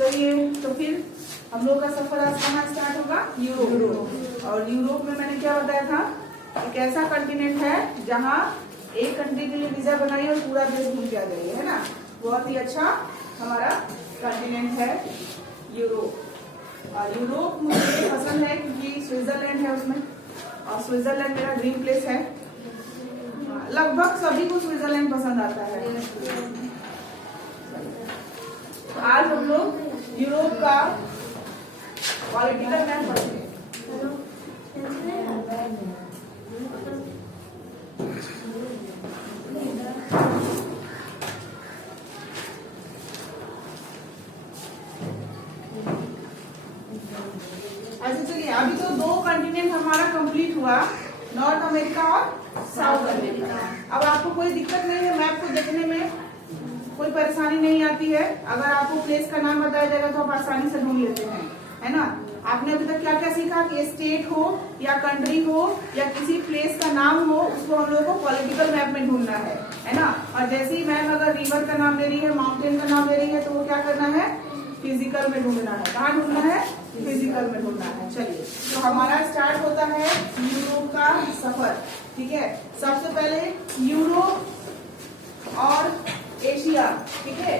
चलिए तो फिर हम लोग का सफर आज कहाँ स्टार्ट होगा? यूरोप। और यूरोप में मैंने क्या बताया था, एक ऐसा कॉन्टिनेंट है जहाँ एक कंट्री के लिए वीजा बनाइए और पूरा देश घूम के आ जाइए, है ना। बहुत ही अच्छा हमारा कॉन्टिनेंट है यूरोप। और यूरोप मुझे पसंद है क्योंकि स्विट्जरलैंड है उसमें, और स्विट्जरलैंड मेरा ड्रीम प्लेस है। लगभग सभी को स्विट्जरलैंड पसंद आता है। तो आज हम लोग यूरोप का पॉलिटिकल मैप पढ़ेंगे। अच्छा चलिए, अभी तो दो कॉन्टिनेंट हमारा कंप्लीट हुआ, नॉर्थ अमेरिका और साउथ अमेरिका। अब आपको कोई दिक्कत नहीं है मैप को देखने में, कोई परेशानी नहीं आती है। अगर आपको प्लेस का नाम बताया जाएगा तो आप आसानी से ढूंढ लेते हैं, है ना। आपने अभी तक क्या क्या सीखा कि स्टेट हो या कंट्री हो या किसी प्लेस का नाम हो, उसको हम लोग को पॉलिटिकल मैप में ढूंढना है ना। और जैसे ही मैम अगर रिवर का नाम दे रही है, माउंटेन का नाम दे रही है, तो वो क्या करना है, फिजिकल में ढूंढना है। कहाँ ढूंढना है? फिजिकल में ढूंढना है। चलिए, तो हमारा स्टार्ट होता है यूरोप का सफर। ठीक है, सबसे पहले यूरोप और एशिया। ठीक है,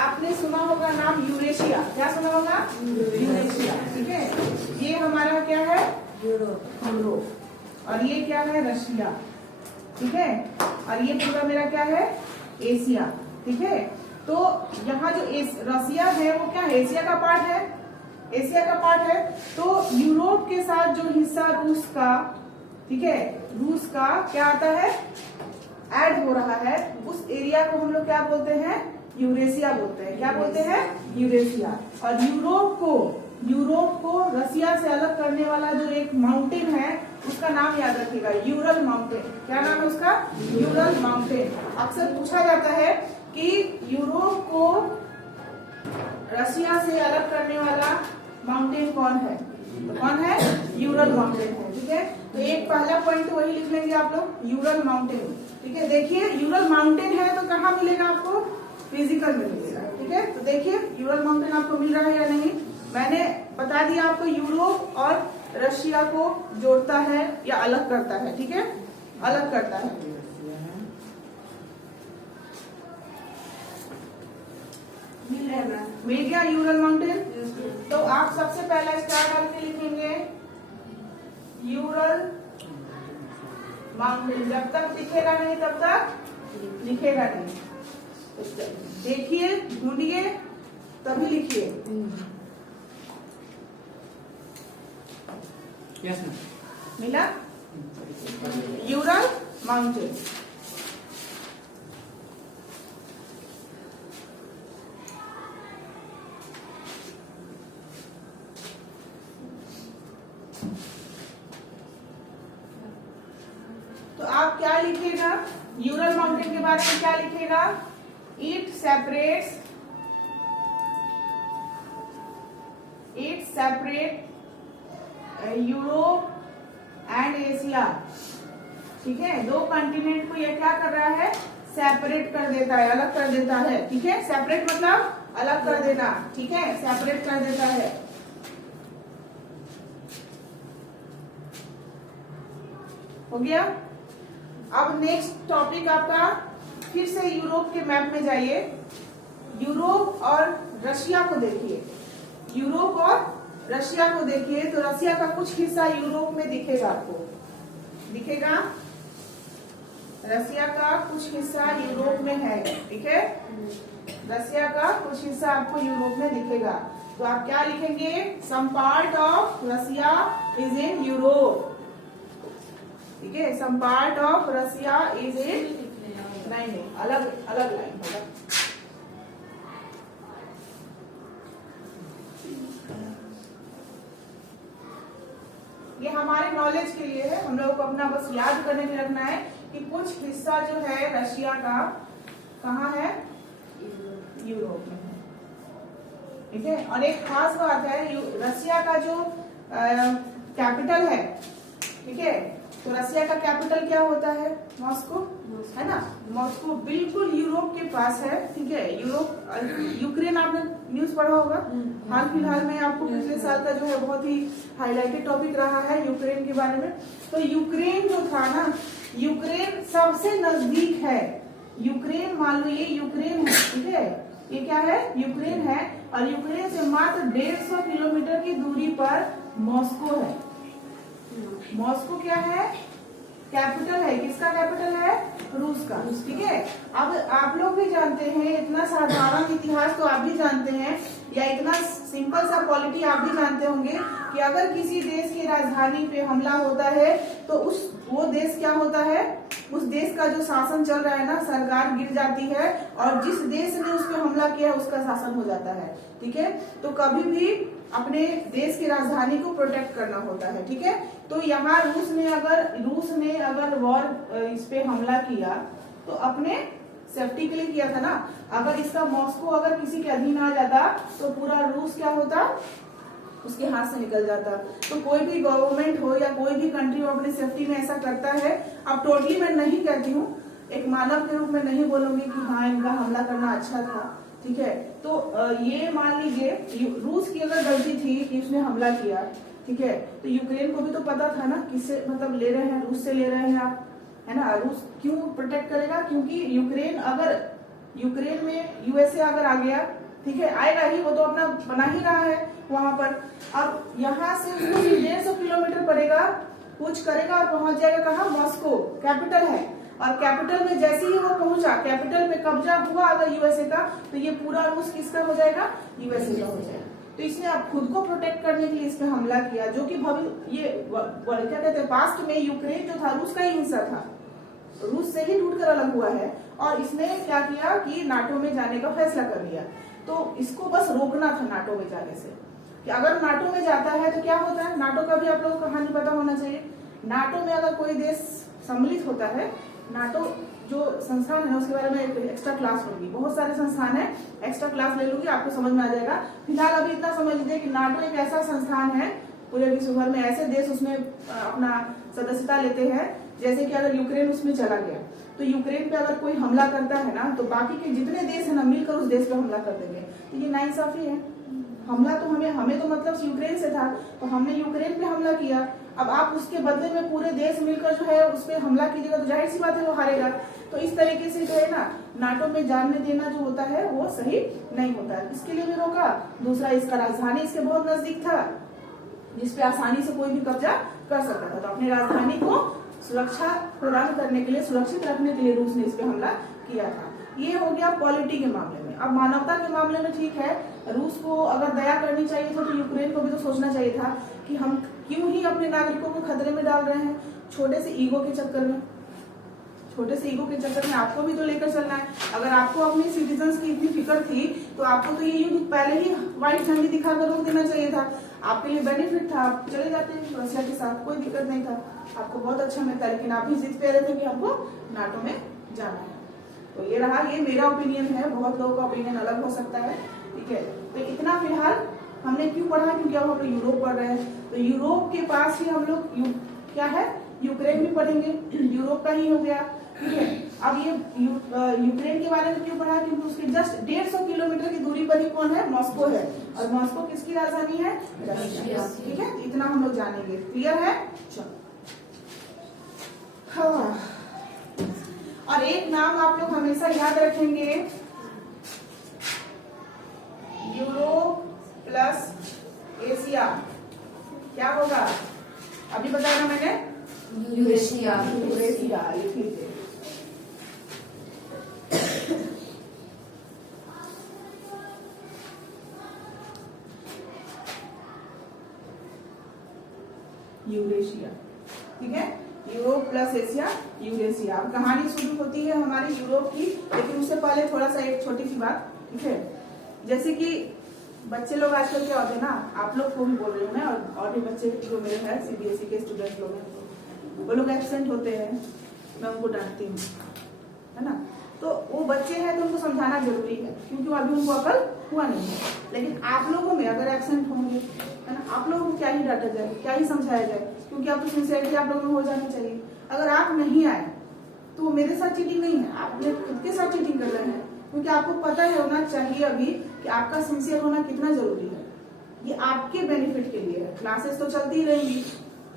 आपने सुना होगा नाम यूरेशिया। क्या सुना होगा? यूरेशिया। ठीक है, ये हमारा क्या है? यूरोप। और ये क्या है? रशिया। ठीक है, और ये पूरा मेरा क्या है? एशिया। ठीक है, तो यहाँ जो रशिया है वो क्या है? एशिया का पार्ट है। एशिया का पार्ट है, तो यूरोप के साथ जो हिस्सा रूस का, ठीक है, रूस का क्या आता है? ऐड हो रहा है, उस एरिया को हम लोग क्या बोलते हैं? यूरेशिया बोलते हैं। क्या बोलते हैं? यूरेशिया। और यूरोप को रशिया से अलग करने वाला जो एक माउंटेन है, उसका नाम याद रखिएगा, यूरल माउंटेन। क्या नाम है उसका? Ural mountain. अक्सर पूछा जाता है कि यूरोप को रशिया से अलग करने वाला माउंटेन कौन है? कौन है? यूरल माउंटेन है। ठीक है, तो एक पहला पॉइंट वही लिख लेंगे आप लोग, यूरल माउंटेन। ठीक है, देखिए यूरल माउंटेन है तो कहाँ मिलेगा आपको? फिजिकल में मिलेगा। ठीक है, तो देखिए यूरल माउंटेन आपको मिल रहा है या नहीं। मैंने बता दिया आपको, यूरोप और रशिया को जोड़ता है या अलग करता है। ठीक है, अलग करता है। मिल गया यूरल माउंटेन। तो आप सबसे पहला स्टार डाल के लिखेंगे यूरल माउंटेन। जब तक दिखेगा नहीं तब तक लिखेगा नहीं। देखिए, ढूंढिए, तभी लिखिए। यस मिला? Ural mountain. तो आप क्या लिखिएगा यूरल माउंटेन के बारे में? क्या लिखिएगा? It separate Europe and Asia. ठीक है, दो कॉन्टिनेंट को ये क्या कर रहा है? सेपरेट कर देता है, अलग कर देता है। ठीक है, सेपरेट मतलब अलग कर देना। ठीक है, सेपरेट कर देता है। हो गया। अब नेक्स्ट टॉपिक आपका, फिर से यूरोप के मैप में जाइए। यूरोप और रशिया को देखिए। यूरोप और रशिया को देखिए, तो रशिया का कुछ हिस्सा यूरोप में दिखेगा आपको। दिखेगा? रशिया का कुछ हिस्सा यूरोप में है। ठीक है, रशिया का कुछ हिस्सा आपको यूरोप में दिखेगा। तो आप क्या लिखेंगे? Some part of Russia is in Europe. ठीक है, some part of Russia is in, नहीं, अलग अलग लाइन होगा। ये हमारे नॉलेज के लिए है, हम लोगों को अपना बस याद करने में रखना है कि कुछ हिस्सा जो है रशिया का कहाँ है? यूरोप में है। ठीक है, और एक खास बात है, रशिया का जो कैपिटल है, ठीक है, तो रसिया का कैपिटल क्या होता है? मॉस्को, है ना। मॉस्को बिल्कुल यूरोप के पास है, ठीक है। यूरोप, यूक्रेन आपने न्यूज पढ़ा होगा, हाल फिलहाल में आपको पिछले साल का जो है बहुत ही हाईलाइटेड टॉपिक रहा है यूक्रेन के बारे में। तो यूक्रेन जो था ना, यूक्रेन सबसे नजदीक है। यूक्रेन मान लो ये यूक्रेन है, ठीक है, ये क्या है? यूक्रेन है। और यूक्रेन से मात्र 150 किलोमीटर की दूरी पर मॉस्को है। मॉस्को क्या है? कैपिटल है। किसका कैपिटल है? रूस का, ठीक है। अब आप लोग भी जानते हैं, इतना साधारण इतिहास तो आप भी जानते हैं, या इतना सिंपल सा पॉलिटी आप भी जानते होंगे कि अगर किसी देश की राजधानी पे हमला होता है तो वो देश क्या होता है? उस देश का जो शासन चल रहा है ना, सरकार गिर जाती है, और जिस देश ने उस पर हमला किया उसका शासन हो जाता है, ठीक है। तो कभी भी अपने देश की राजधानी को प्रोटेक्ट करना होता है, ठीक है। तो यहाँ रूस ने अगर वॉर इस पे हमला किया तो अपने सेफ्टी के लिए किया था ना। अगर इसका मॉस्को अगर किसी के अधीन आ जाता तो पूरा रूस क्या होता? उसके हाथ से निकल जाता। तो कोई भी गवर्नमेंट हो या कोई भी कंट्री हो अपनी सेफ्टी में ऐसा करता है। अब टोटली मैं नहीं कहती हूँ, एक मानव के रूप में नहीं बोलूंगी कि हाँ इनका हमला करना अच्छा था, ठीक है। तो ये मान लीजिए रूस की अगर गलती थी कि उसने हमला किया, ठीक है, तो यूक्रेन को भी तो पता था ना किससे मतलब ले रहे हैं, रूस से ले रहे हैं आप, है ना। रूस क्यों प्रोटेक्ट करेगा? क्योंकि यूक्रेन में यूएसए अगर आ गया, ठीक है, आएगा ही, वो तो अपना बना ही रहा है वहां पर। अब यहाँ से उसको 150 किलोमीटर पड़ेगा, कुछ करेगा और पहुंच जाएगा कहाँ? मॉस्को, कैपिटल है। और कैपिटल में जैसे ही वो पहुंचा, कैपिटल पे कब्जा हुआ अगर यूएसए का, तो ये पूरा रूस किसका हो जाएगा? यूएसए का हो जाएगा। तो इसने अब खुद को प्रोटेक्ट करने के लिए इस पे हमला किया, जो कि क्या कहते हैं, पास्ट में यूक्रेन जो था रूस का ही हिस्सा था, रूस से ही टूटकर अलग हुआ है। और इसने क्या किया कि नाटो में जाने का फैसला कर लिया। तो इसको बस रोकना था नाटो में जाने से, कि अगर नाटो में जाता है तो क्या होता है। नाटो का भी आप लोगों को कहानी पता होना चाहिए। नाटो में अगर कोई देश सम्मिलित होता है, नाटो जो संस्थान है उसके बारे में एक एक्स्ट्रा क्लास होगी, बहुत सारे संस्थान है, एक्स्ट्रा क्लास ले लूंगी, आपको समझ में आ जाएगा। फिलहाल अभी इतना समझ लीजिए कि नाटो एक ऐसा संस्थान है, पूरे विश्व भर में ऐसे देश उसमें अपना सदस्यता लेते हैं। जैसे कि अगर यूक्रेन उसमें चला गया तो यूक्रेन पे अगर कोई हमला करता है ना, तो बाकी के जितने देश है ना मिलकर उस देश पे हमला कर देंगे। तो ये नाइंसाफी है। हमला तो हमें तो मतलब यूक्रेन से था, तो हमने यूक्रेन पे हमला किया। अब आप उसके बदले में पूरे देश मिलकर जो है उस पर हमला कीजिएगा तो जाहिर सी बात है वो हारेगा। तो इस तरीके से जो है ना नाटो में जाने देना जो होता है वो सही नहीं होता है। इसके लिए भी रोका। दूसरा, इसका राजधानी इसके बहुत नजदीक था, जिसपे आसानी से कोई भी कब्जा कर सकता था। तो अपनी राजधानी को सुरक्षा प्रदान करने के लिए, सुरक्षित रखने के लिए रूस ने इस पे हमला किया था। ये हो गया पॉलिटी के मामले में। अब मानवता के मामले में ठीक है, रूस को अगर दया करनी चाहिए था तो यूक्रेन को भी तो सोचना चाहिए था कि हम क्यों ही अपने नागरिकों को खतरे में डाल रहे हैं, छोटे से ईगो के चक्कर में। छोटे से ईगो के चक्कर में आपको भी तो लेकर चलना है। अगर आपको अपने सिटीजन्स की इतनी फिक्र थी तो आपको तो ये युद्ध पहले ही व्हाइट झंडी दिखाकर रोक देना चाहिए था। आपके लिए बेनिफिट था, आप चले जाते रशिया के साथ, कोई दिक्कत नहीं था, आपको बहुत अच्छा मिलता। लेकिन आप ही जिद पे रहे थे कि हमको नाटो में जाना है। तो ये रहा, ये मेरा ओपिनियन है, बहुत लोगों का ओपिनियन अलग हो सकता है, ठीक है। तो इतना फिलहाल हमने क्यों पढ़ा, क्योंकि अब हम लोग यूरोप पढ़ रहे हैं। तो यूरोप के पास ही हम लोग क्या है, यूक्रेन भी पढ़ेंगे, यूरोप का ही हो गया, ठीक है। अब ये यूक्रेन के बारे में क्यों पढ़ा, क्योंकि उसके जस्ट 150 किलोमीटर की दूरी पर ही कौन है, मॉस्को है। और मॉस्को किसकी राजधानी है, रशिया, ठीक है। इतना हम लोग जानेंगे, क्लियर है। चलो, हाँ। और एक नाम आप लोग हमेशा याद रखेंगे, यूरोप प्लस एशिया क्या होगा, अभी बताया ना मैंने, यूरेशिया। यूरेशिया लिख लीजिए। यूरेशिया, ठीक है। Europe plus Asia, Eurasia. अब कहानी शुरू होती है हमारी यूरोप की, लेकिन उससे पहले थोड़ा सा एक छोटी सी बात, ठीक है। जैसे कि बच्चे लोग आजकल क्या होते हैं ना, आप लोग को भी बोल रही हूँ मैं, और भी बच्चे जो मेरे हैं सीबीएसई के स्टूडेंट लोग हैं, वो लोग एब्सेंट होते हैं, मैं उनको डांटती हूँ, है ना। तो वो बच्चे हैं तो उनको समझाना जरूरी है, क्योंकि अभी उनको अकल हुआ नहीं है। लेकिन आप लोगों में अगर एब्सेंट होंगे, है ना, आप लोगों को क्या ही डांटा जाए, क्या ही समझाया जाए, क्योंकि आप तो सिंसियरिटी आप लोगों में हो जानी चाहिए। अगर आप नहीं आए तो वो मेरे साथ चीटिंग नहीं है, आप अपने खुद के साथ चीटिंग कर रहे हैं, क्योंकि आपको पता है होना चाहिए अभी कि आपका सिंसियर होना कितना जरूरी है। ये आपके बेनिफिट के लिए है। क्लासेस तो चलती ही रहेंगी,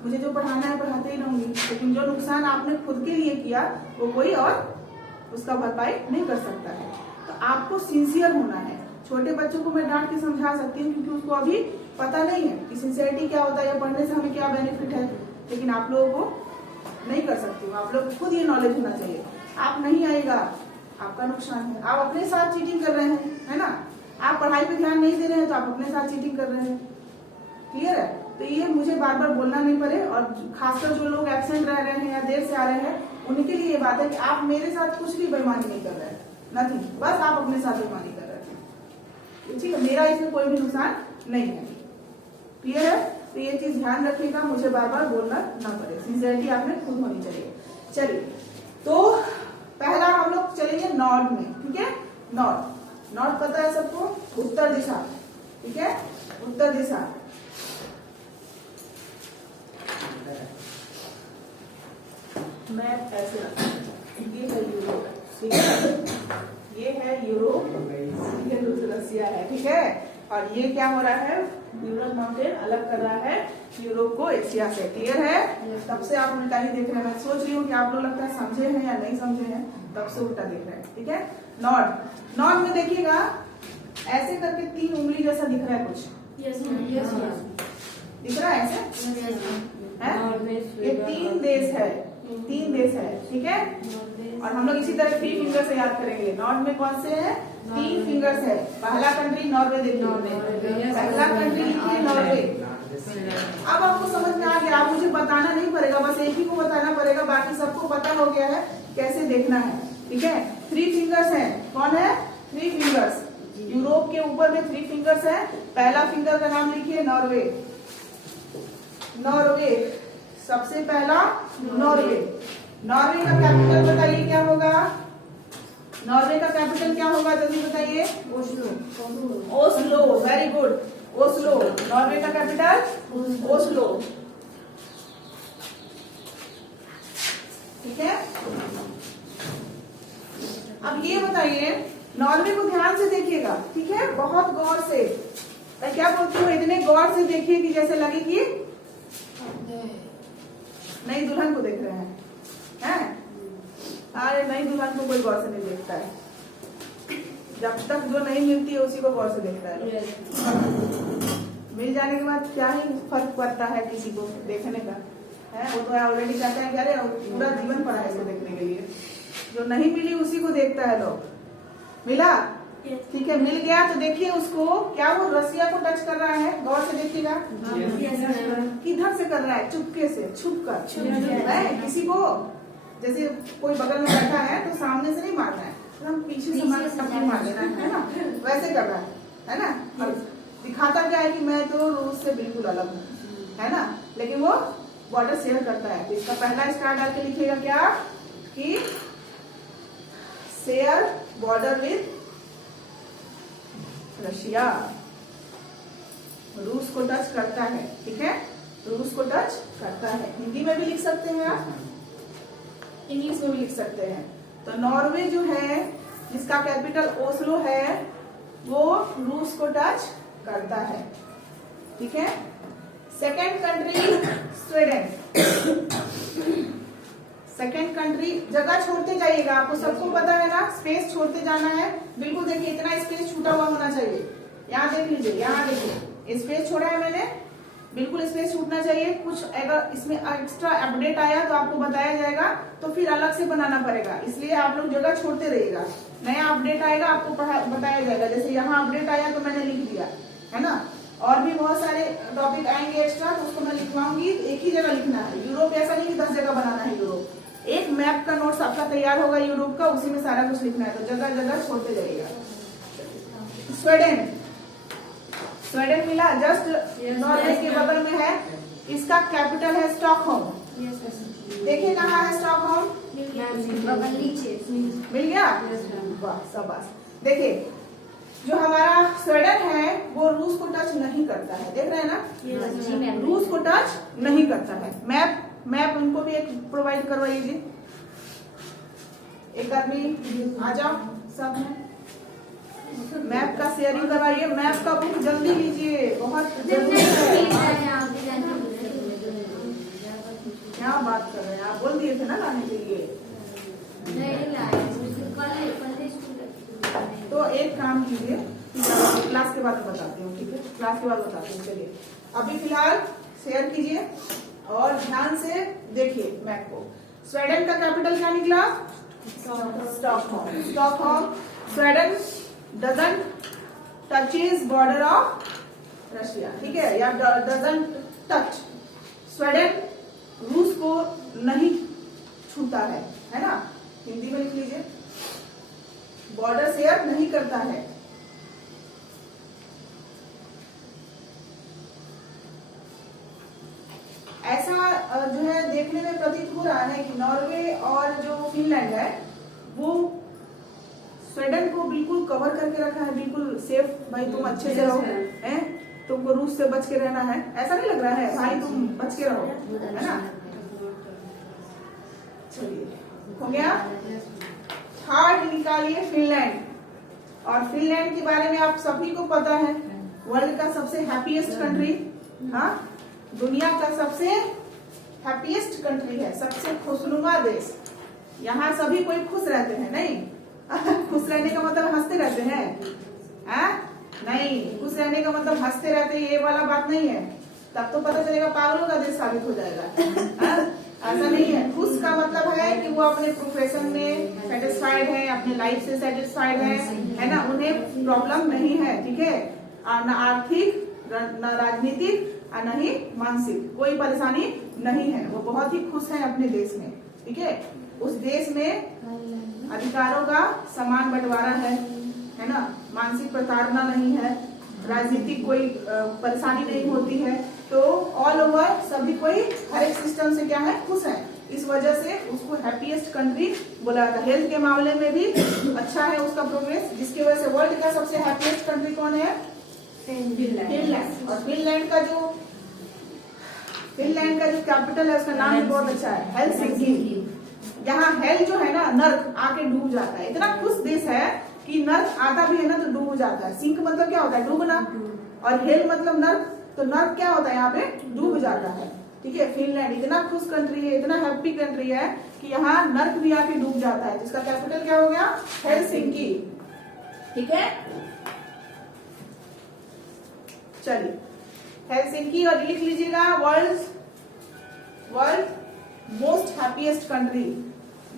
मुझे जो पढ़ाना है पढ़ाते ही रहूंगी, लेकिन जो नुकसान आपने खुद के लिए किया वो कोई और उसका भरपाई नहीं कर सकता है। तो आपको सिंसियर होना है। छोटे बच्चों को मैं डांट के समझा सकती हूँ क्योंकि उसको अभी पता नहीं है कि सिंसियरिटी क्या होता है या पढ़ने से हमें क्या बेनिफिट है, लेकिन आप लोगों को नहीं कर सकती हूँ। आप लोग खुद ये नॉलेज होना चाहिए। आप नहीं आएगा, आपका नुकसान है। आप अपने साथ चीटिंग कर रहे हैं, है ना, आप पढ़ाई पे ध्यान नहीं दे रहे हैं तो आप अपने साथ चीटिंग कर रहे हैं। क्लियर है? तो ये मुझे बार बार बोलना नहीं पड़े, और खासकर जो लोग एब्सेंट रह रहे हैं या देर से आ रहे हैं उनके लिए ये बात है कि आप मेरे साथ कुछ भी बेईमानी नहीं कर रहे हैं, नथिंग, बस आप अपने साथ बेईमानी कर रहे हैं। ठीक है, मेरा इसमें कोई भी नुकसान नहीं है। क्लियर है? तो ये चीज ध्यान रखिएगा, मुझे बार बार बोलना ना पड़े। सिंसियरिटी आप में खुद होनी चाहिए। चलिए, तो पहला हम लोग चलेंगे नॉर्थ में। ठीक है, नॉर्थ, नॉर्थ पता है सबको, उत्तर दिशा। ठीक है, उत्तर दिशा। मैप ऐसे रखा, ये है यूरोप, ठीक है, ये है यूरोप, ये रसिया है। ठीक है, और ये क्या हो रहा है, यूरोप माउंटेन अलग कर रहा है यूरोप को एशिया से। क्लियर है? तब से आप उल्टा ही देख रहे हैं। मैं सोच रही हूँ कि आप लोग लगता है समझे हैं या नहीं समझे हैं, तब से उल्टा देख रहे हैं। ठीक है, नॉर्थ, नॉर्थ में देखिएगा ऐसे करके 3 उंगली जैसा दिख रहा है कुछ। दिख रहा है ऐसे है? ये 3 देश है, 3 देश है। ठीक है, और हम लोग इसी तरह 3 फिंगर से याद करेंगे। नॉर्थ में कौन से हैं? 3 फिंगर्स है। पहला कंट्री नॉर्वे, देखिए पहला कंट्री लिखिए नॉर्वे। अब आपको समझ में आ गया, आप मुझे बताना नहीं पड़ेगा, बस एक ही को बताना पड़ेगा, बाकी सबको पता हो गया है कैसे देखना है। ठीक है, 3 फिंगर्स है। कौन है? 3 फिंगर्स। यूरोप के ऊपर में 3 फिंगर्स है। पहला फिंगर का नाम लिखिए नॉर्वे, नॉर्वे सबसे पहला नॉर्वे। नॉर्वे का कैपिटल बताइए क्या होगा? नॉर्वे का कैपिटल क्या होगा, जल्दी बताइए। Oslo, Oslo, very good, Oslo. Norway का कैपिटल ओस्लो। ठीक है, अब ये बताइए, नॉर्वे को ध्यान से देखिएगा। ठीक है, बहुत गौर से। मैं क्या बोलती हूँ, इतने गौर से देखिए कि जैसे लगे कि नई दुल्हन को देख रहे हैं। अरे नई दुल्हन को कोई गौर से नहीं देखता है, जब तक जो नहीं मिलती है उसी को गौर से देखता है। मिल जाने के बाद क्या ही फर्क पड़ता है किसी को देखने का, है वो तो ऑलरेडी चाहता है कि अरे पूरा जीवन पड़ा है इसको देखने के लिए। जो नहीं मिली उसी को देखता है लोग। मिला? ठीक है, मिल गया तो देखिए उसको, क्या वो रसिया को टच कर रहा है? गौर से देखिएगा। किधर से कर रहा है? चुपके से, छुप कर। किसी को जैसे कोई बगल में बैठा है तो सामने से नहीं मारना है, तो हम पीछे से मार देना है ना, वैसे कर रहा है ना। और दिखाता क्या है कि मैं तो रूस से बिल्कुल अलग हूँ, है ना, लेकिन वो बॉर्डर शेयर करता है। तो इसका पहला स्टार डाल के लिखिएगा क्या, कि शेयर बॉर्डर विद रशिया। रूस को टच करता है। ठीक है, रूस को टच करता है। हिंदी में भी लिख सकते हैं आप, इंग्लिश में भी लिख सकते हैं। तो नॉर्वे जो है, जिसका कैपिटल ओस्लो है, वो रूस को टच करता है। ठीक है, second country Sweden. Second country, जगह छोड़ते जाइएगा, आपको सबको पता है ना, स्पेस छोड़ते जाना है। बिल्कुल देखिए, इतना स्पेस छूटा हुआ होना चाहिए। यहाँ देख लीजिए, यहाँ देखिए स्पेस छोड़ा है मैंने, बिल्कुल स्पेस छूटना चाहिए। कुछ अगर इसमें एक्स्ट्रा अपडेट आया तो आपको बताया जाएगा, तो फिर अलग से बनाना पड़ेगा, इसलिए आप लोग जगह छोड़ते रहिएगा। नया अपडेट आएगा आपको बताया जाएगा। जैसे यहाँ अपडेट आया तो मैंने लिख दिया, है ना। और भी बहुत सारे टॉपिक आएंगे एक्स्ट्रा, तो उसको मैं लिखवाऊंगी। एक ही जगह लिखना है। यूरोप ऐसा नहीं कि 10 जगह बनाना है यूरोप। एक मैप का नोट्स आपका तैयार होगा यूरोप का, उसी में सारा कुछ लिखना है, तो जगह जगह छोड़ते जाइएगा। स्वीडन, स्वीडन मिला, जस्ट नॉर्वे के बगल में है। इसका कैपिटल है स्टॉकहोम। देखिए कहाँ है स्टॉकहोम, मिल गया, वाह शाबाश। देखिए जो हमारा स्वीडन है वो रूस को टच नहीं करता है, देख रहे हैं ना, रूस को टच नहीं करता है। मैप उनको भी एक प्रोवाइड करवाइए जी, एक आदमी आ जाओ सब में मैप का शेयरिंग करवाइए। मैप का बुक जल्दी लीजिए, बहुत जल्दी है। क्या बात कर रहे हैं आप, बोल दिए थे ना लाने के लिए। तो एक काम कीजिए, क्लास के बाद बताती हूँ, ठीक है, क्लास के बाद बताती हूँ। चलिए अभी फिलहाल शेयर कीजिए और ध्यान से देखिए मैप को। स्वीडन का कैपिटल क्या निकला? Stockholm. Stockholm. Sweden doesn't touches border of Russia, ठीक है, या डजंट टच। स्वीडन रूस को नहीं छूता है ना, हिंदी में लिख लीजिए, बॉर्डर शेयर नहीं करता है। ऐसा जो है देखने में प्रतीत हो रहा है कि नॉर्वे और जो फिनलैंड है वो स्वीडन को बिल्कुल कवर करके रखा है, बिल्कुल सेफ, भाई तुम अच्छे से रहो, हैं, तुमको रूस से बच के रहना है, ऐसा नहीं लग रहा है, भाई तुम बच के रहो, है ना। चलिए हो गया। थर्ड निकालिए फिनलैंड, और फिनलैंड के बारे में आप सभी को पता है, वर्ल्ड का सबसे हैप्पीएस्ट कंट्री, हाँ, दुनिया का सबसे हैप्पीएस्ट कंट्री है, सबसे खुशनुमा देश। यहाँ सभी कोई खुश रहते हैं, नहीं खुश रहने का मतलब हंसते रहते हैं, नहीं, खुश रहने का मतलब हंसते रहते हैं, ये वाला बात नहीं है, तब तो पता चलेगा पागलों का देश साबित हो जाएगा। ऐसा नहीं है, खुश का मतलब है कि वो अपने प्रोफेशन में सेटिस्फाइड है, अपने लाइफ से सेटिस्फाइड है ना, उन्हें प्रॉब्लम नहीं है, ठीक है, न आर्थिक न राजनीतिक न ही मानसिक, कोई परेशानी नहीं है, वो बहुत ही खुश है अपने देश में, ठीक है। उस देश में अधिकारों का समान बंटवारा है ना, मानसिक प्रताड़ना नहीं है, राजनीतिक कोई परेशानी नहीं होती है, तो ऑल ओवर सभी कोई हर एक सिस्टम से क्या है, खुश है। इस वजह से उसको हैप्पीएस्ट कंट्री बोला जाता है। हेल्थ के मामले में भी अच्छा है उसका प्रोग्रेस, जिसकी वजह से वर्ल्ड का सबसे हैप्पीएस्ट कंट्री कौन है? फिनलैंड। और फिनलैंड का जो कैपिटल है उसका नाम भी बहुत अच्छा है, हेलसिंकी। यहाँ हेल जो है ना, नर्क आके डूब जाता है, इतना खुश देश है कि नर्क आता भी है ना तो डूब जाता है। सिंक मतलब क्या होता है? डूबना। और हेल मतलब नर्क, तो नर्क क्या होता है? यहाँ पे डूब जाता है, ठीक है। फिनलैंड इतना खुश कंट्री है, इतना हैप्पी कंट्री है कि यहाँ नर्क भी आके डूब जाता है, जिसका कैपिटल क्या हो गया? हेलसिंकी, ठीक है। चलिए हेलसिंकी, और लिख लीजिएगा वर्ल्ड मोस्ट हैप्पीएस्ट कंट्री,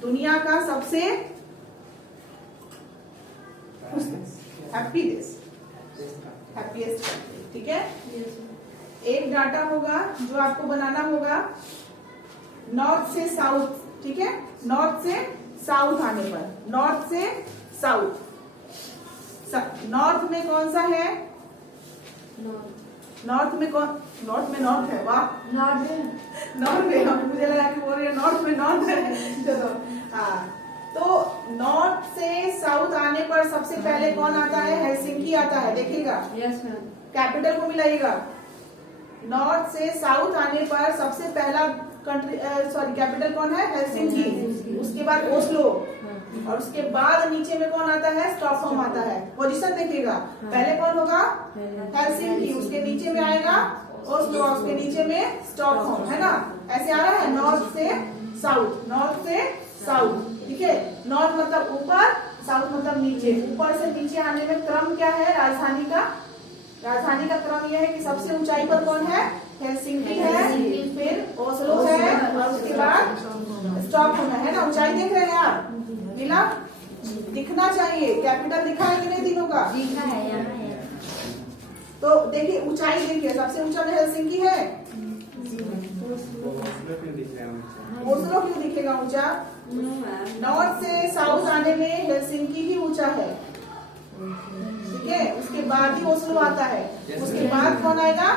दुनिया का सबसे हैप्पी देश, हैप्पीएस्ट कंट्री, ठीक है। एक डाटा होगा जो आपको बनाना होगा नॉर्थ से साउथ, ठीक है, नॉर्थ से साउथ आने पर, नॉर्थ से साउथ, नॉर्थ में कौन सा है? नॉर्थ में कौन? नॉर्थ में नॉर्थ है, वाह, नॉर्थ में, मुझे लगा कि बोल रही है नॉर्थ में नॉर्थ है। चलो हाँ, तो नॉर्थ से साउथ आने पर सबसे पहले कौन आता है? हेलसिंकी आता है, देखिएगा, कैपिटल को मिलाइएगा। नॉर्थ से साउथ आने पर सबसे पहला कंट्री कैपिटल कौन है? हेलसिंकी। उसके बाद ओस्लो, और उसके बाद नीचे में कौन आता है? स्टॉकहोम आता है। पोजीशन देखिएगा, पहले कौन होगा? हेलसिंकी, उसके नीचे में आएगा ओस्लो, उसके नीचे में स्टॉकहोम, है ना। ऐसे आ रहा है नॉर्थ से साउथ, नॉर्थ से साउथ, ठीक है। नॉर्थ मतलब ऊपर, साउथ मतलब नीचे। ऊपर से नीचे आने में क्रम क्या है? राजधानी का क्रम यह है कि सबसे ऊंचाई पर कौन है? हेलसिंकी है, फिर ओस्लो है, और उसके बाद स्टॉकहोम है ना। ऊंचाई देख रहे हैं आप? मिला? दिखना चाहिए, कैपिटल दिखा है कि नहीं तीनों का? दिखा है, यहाँ है। तो देखिए ऊंचाई देखिए, सबसे ऊंचा में हेलसिंकी है, ओस्लो क्यों दिखेगा ऊंचा? नॉर्थ से साउथ आने में हेलसिंकी ही ऊंचा है, ठीक है। उसके बाद ही ओस्लो आता है, उसके बाद कौन आएगा?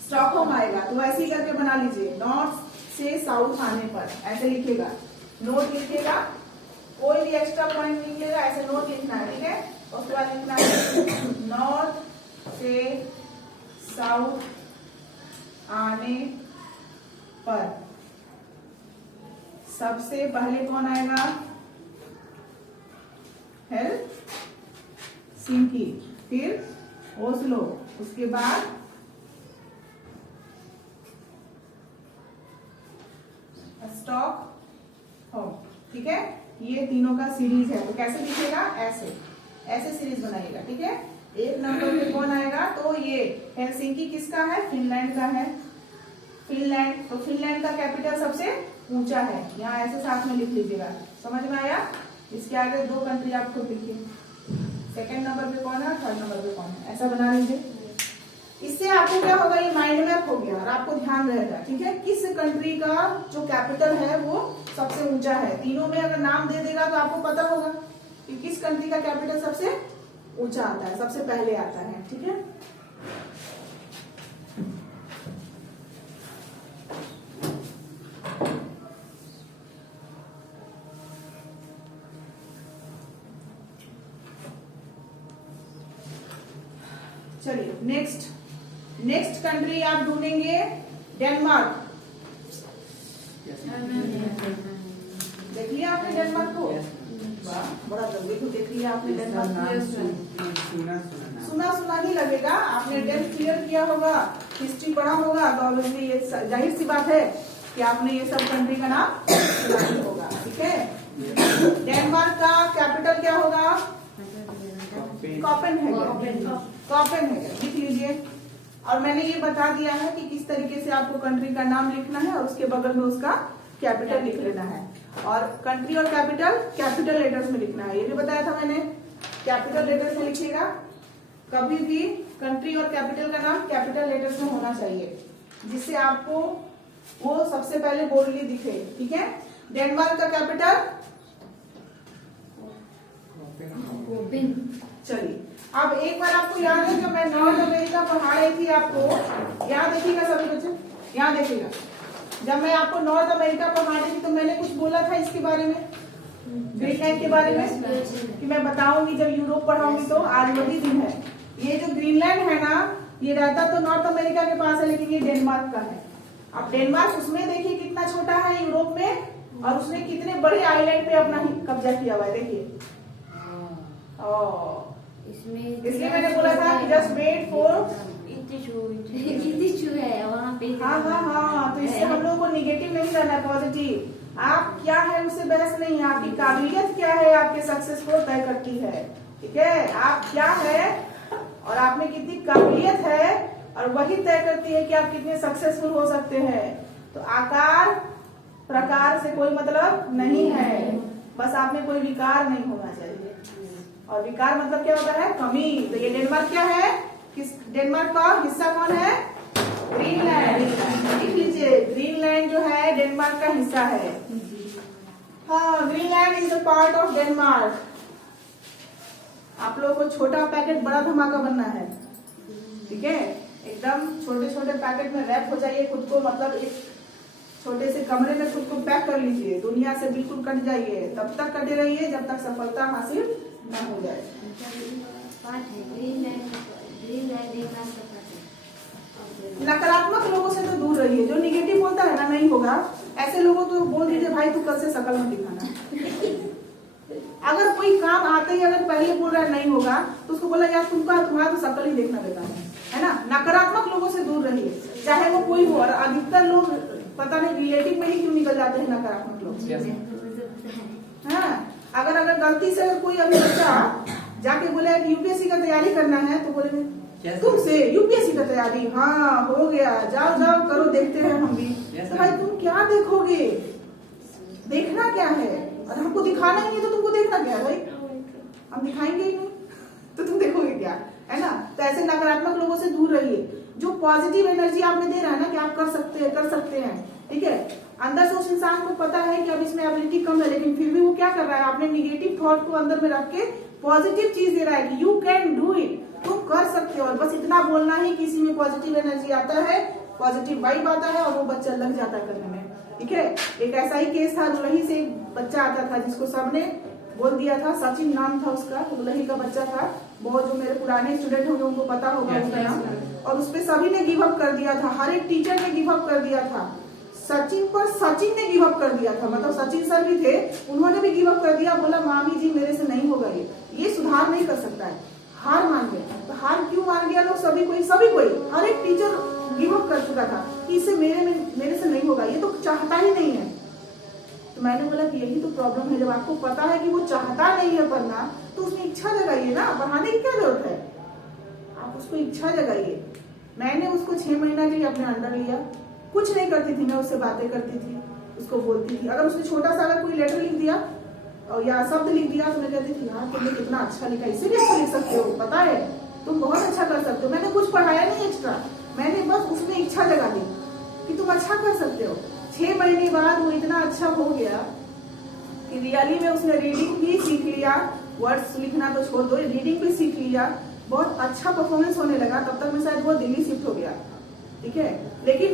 स्टॉकहोम आएगा। तो ऐसे ही करके बना लीजिए, नॉर्थ से साउथ आने पर ऐसे लिखेगा, नोट लिखिएगा, कोई भी एक्स्ट्रा पॉइंट नहीं लिखेगा, ऐसे नोट लिखना है, ठीक है। उसके बाद लिखना है नॉर्थ से साउथ आने पर सबसे पहले कौन आएगा? हेलसिंकी, फिर ओस्लो, उसके बाद स्टॉकहोम। ठीक है, ये तीनों का सीरीज है। तो कैसे लिखेगा? ऐसे ऐसे सीरीज बनाइएगा। ठीक है, एक नंबर पे कौन आएगा? तो ये हेलसिंकी किसका है? फिनलैंड का है। फिनलैंड, तो फिनलैंड का कैपिटल सबसे ऊंचा है, यहाँ ऐसे साथ में लिख लीजिएगा। समझ में आया? इसके आगे दो कंट्री आप खुद लिखिए, सेकंड नंबर पे कौन है, थर्ड नंबर पे कौन है, ऐसा बना लीजिए। इससे आपको क्या होगा? ये माइंड मैप हो गया और आपको ध्यान रहेगा। ठीक है, किस कंट्री का जो कैपिटल है वो सबसे ऊंचा है। तीनों में अगर नाम दे देगा तो आपको पता होगा कि किस कंट्री का कैपिटल सबसे ऊंचा आता है, सबसे पहले आता है। ठीक है, चलिए नेक्स्ट कंट्री आप ढूंढेंगे डेनमार्क। देख लिया आपने डेनमार्क को? बड़ा जल्दी तो देख लिया आपने डेनमार्क। सुना ही लगेगा, आपने 10th क्लियर किया होगा, हिस्ट्री पढ़ा होगा, तो ऑब्वियसली ये जाहिर सी बात है कि आपने ये सब कंट्री का नाम सुना ही होगा। ठीक है, डेनमार्क का कैपिटल क्या होगा? कोपेनहेगन, लिख लीजिए। और मैंने ये बता दिया है कि किस तरीके से आपको कंट्री का नाम लिखना है और उसके बगल में उसका कैपिटल लिख लेना है। और कंट्री और कैपिटल लेटर्स में लिखना है, ये भी बताया था मैंने। कैपिटल लेटर्स में लिखिएगा, कभी भी कंट्री और कैपिटल का नाम कैपिटल लेटर्स में होना चाहिए, जिससे आपको वो सबसे पहले बोल्डली दिखे। ठीक है, डेनमार्क का कैपिटल चलिए, अब एक बार आपको याद है जब मैं नॉर्थ अमेरिका पढ़ा रही थी, आपको याद देखिएगा सभी बच्चे, याद देखिएगा। जब मैं आपको नॉर्थ अमेरिका पढ़ा रही थी तो मैंने कुछ बोला था इसके बारे में, ग्रीनलैंड के बारे में, कि मैं बताऊंगी जब यूरोप पढ़ाऊंगी। तो आज वही दिन है। ये जो ग्रीनलैंड है ना, ये रहता तो नॉर्थ अमेरिका के पास है, लेकिन ये डेनमार्क का है। अब डेनमार्क उसमें देखिए कितना छोटा है यूरोप में, और उसने कितने बड़े आइलैंड पे अपना कब्जा किया हुआ है। देखिए, इसलिए मैंने बोला था कि जस्ट वेट फॉर है वहाँ पे। हाँ, तो इससे हम लोग को निगेटिव नहीं करना है, पॉजिटिव। आप क्या है उससे बहस नहीं है, आपकी काबिलियत क्या है आपके सक्सेस को तय करती है। ठीक है, आप क्या है और आप में कितनी काबिलियत है, और वही तय करती है कि आप कितने सक्सेसफुल हो सकते हैं। तो आकार प्रकार से कोई मतलब नहीं है, बस आप में कोई विकार नहीं होना चाहिए। और विकार मतलब क्या होता है? कमी। तो ये डेनमार्क क्या है? किस डेनमार्क का हिस्सा कौन है? ग्रीनलैंड। लिख लीजिए, ग्रीनलैंड जो है डेनमार्क का हिस्सा है। हाँ, Greenland is a part of Denmark. आप लोगों को छोटा पैकेट बड़ा धमाका बनना है। ठीक है, एकदम छोटे छोटे पैकेट में रैप हो जाइए खुद को, मतलब एक छोटे से कमरे में खुद को पैक कर लीजिए, दुनिया से बिल्कुल कट जाइए। तब तक कटे रहिए जब तक सफलता हासिल न हो जाए। नकारात्मक लोगों से तो दूर रहिए, जो निगेटिव बोलता है ना नहीं होगा, ऐसे लोगों तो बोल दीजिए भाई तू कल से शकल मत दिखाना। अगर कोई काम आते ही अगर पहले बोल रहा है नहीं होगा, तो उसको बोला यार तुम्हारा तो शकल ही देखना बेकार है ना। नकारात्मक लोगों से दूर रहिए, चाहे वो कोई हो। और अधिकतर लोग पता नहीं रिलेटिव में ही क्यों निकल जाते हैं नकारात्मक लोग। हाँ, अगर गलती से कोई अभी बच्चा जाके बोले कि यूपीएससी का तैयारी करना है, तो बोले तुमसे यूपीएससी का तैयारी, हाँ हो गया, जाओ जाओ करो, देखते हैं हम भी। तो भाई तुम क्या देखोगे? देखना क्या है? और हमको दिखाना ही नहीं तो तुमको देखना क्या है भाई? हम दिखाएंगे ही नहीं तो तुम देखोगे क्या, है ना। तो ऐसे नकारात्मक लोगों से दूर रहिए। जो पॉजिटिव एनर्जी आपने दे रहा है ना कि आप कर सकते हैं, ठीक है, अंदर से उस इंसान को पता है कि अब इसमें एबिलिटी कम है, लेकिन फिर भी वो क्या कर रहा है? आपने निगेटिव थॉट को अंदर में रख के पॉजिटिव चीज दे रहा है कि यू कैन डू इट, तुम कर सकते हो। और बस इतना बोलना ही किसी में पॉजिटिव एनर्जी आता है, पॉजिटिव वाइब आता है, और वो बच्चा लग जाता है करने में। ठीक है, एक ऐसा ही केस था, दुलही से एक बच्चा आता था जिसको सबने बोल दिया था, सचिन नाम था उसका, दुलही का बच्चा था, बहुत जो मेरे पुराने स्टूडेंट होंगे उनको पता होगा उसका नाम। और उसपे सभी ने गिव अप कर दिया था, हर एक टीचर ने गिव अप कर दिया था। सचिन पर सचिन ने गिव अप कर दिया था, मतलब सचिन सर भी थे, उन्होंने भी गिव अप कर दिया, बोला मामी जी मेरे से नहीं होगा, ये सुधार नहीं कर सकता है, हार मान गया। तो हार क्यों मान गया लोग? सभी कोई हर एक टीचर गिव अप कर चुका था कि इसे मेरे से नहीं होगा, ये तो चाहता ही नहीं है। तो मैंने बोला कि यही तो प्रॉब्लम है, जब आपको पता है कि वो चाहता नहीं है पढ़ना, तो उसमें इच्छा जगाइए ना, पढ़ाने की क्या जरूरत है, आप उसको इच्छा जगाइए। मैंने उसको 6 महीना के लिए अपने अंडर लिया, कुछ नहीं करती थी, मैं उससे बातें करती थी, उसको बोलती थी। अगर उसने छोटा सा अगर कोई लेटर लिख दिया और या शब्द लिख दिया तो मैं कहती थी यार तुमने कितना अच्छा लिखा, इससे भी अच्छा लिख सकते हो, पता है तुम बहुत अच्छा कर सकते हो। मैंने कुछ पढ़ाया नहीं एक्स्ट्रा, मैंने बस उसमें इच्छा जगा दी कि तुम अच्छा कर सकते हो। 6 महीने बाद वो इतना अच्छा हो गया कि रियली में उसने रीडिंग भी सीख लिया, वर्ड्स लिखना तो छोड़ दो, रीडिंग भी सीख लिया, बहुत अच्छा परफॉर्मेंस होने लगा। तब तक मैं शायद वो दिल्ली शिफ्ट हो गया, ठीक है। लेकिन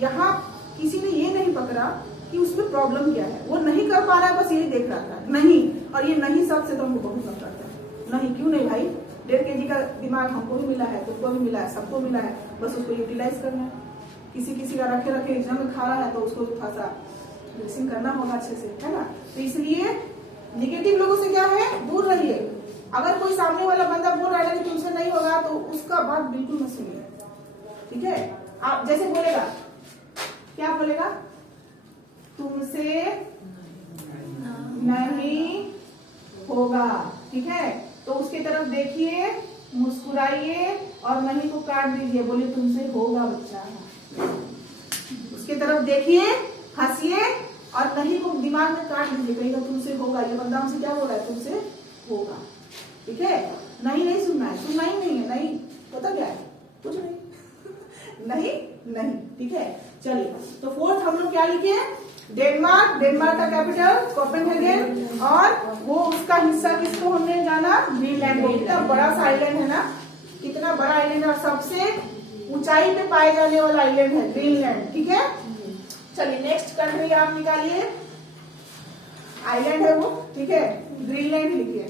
यहाँ किसी ने ये नहीं पकड़ा कि उसमें प्रॉब्लम क्या है, वो नहीं कर पा रहा है, बस यही देख रहा था नहीं। और ये नहीं शब्द से तो हमको बहुत नफरत है, नहीं क्यों नहीं भाई, 1.5 kg का दिमाग हमको भी मिला है, तुमको भी मिला है, सबको मिला है, बस उसको यूटिलाइज करना है। किसी का रखे एग्जाम में खा रहा है तो उसको थोड़ा सा ड्रेसिंग करना होगा अच्छे से, है ना। तो इसलिए निगेटिव लोगों से क्या है, दूर रहिए। अगर कोई सामने वाला बंदा बोल रहा है कि तुमसे नहीं होगा तो उसका बात बिल्कुल मत सुनिए, ठीक है। आप जैसे बोलेगा, क्या बोलेगा, तुमसे नहीं होगा, ठीक है, तो उसकी तरफ देखिए, मुस्कुराइए और नहीं को काट दीजिए, बोलिए तुमसे होगा बच्चा। उसकी तरफ देखिए, हंसिए और नहीं को दिमाग में काट दीजिए, कहेगा तुमसे होगा, ये बंदा हमसे क्या बोल रहा है, तुमसे होगा, ठीक है। नहीं सुनना है, सुनना ही नहीं है, नहीं पता क्या है, कुछ नहीं नहीं, ठीक है। चलिए, तो 4th हम लोग क्या लिखे, डेनमार्क, डेनमार्क का कैपिटल कोपेनहेगन, और वो उसका हिस्सा किसको हमने जाना, ग्रीनलैंड को। कितना बड़ा सा आइलैंड है ना, कितना बड़ा आइलैंड है, और सबसे ऊंचाई पे पाए जाने वाला आइलैंड है ग्रीनलैंड, ठीक है। चलिए नेक्स्ट कंट्री आप निकालिए, आइलैंड है वो, ठीक है, ग्रीनलैंड लिखिए।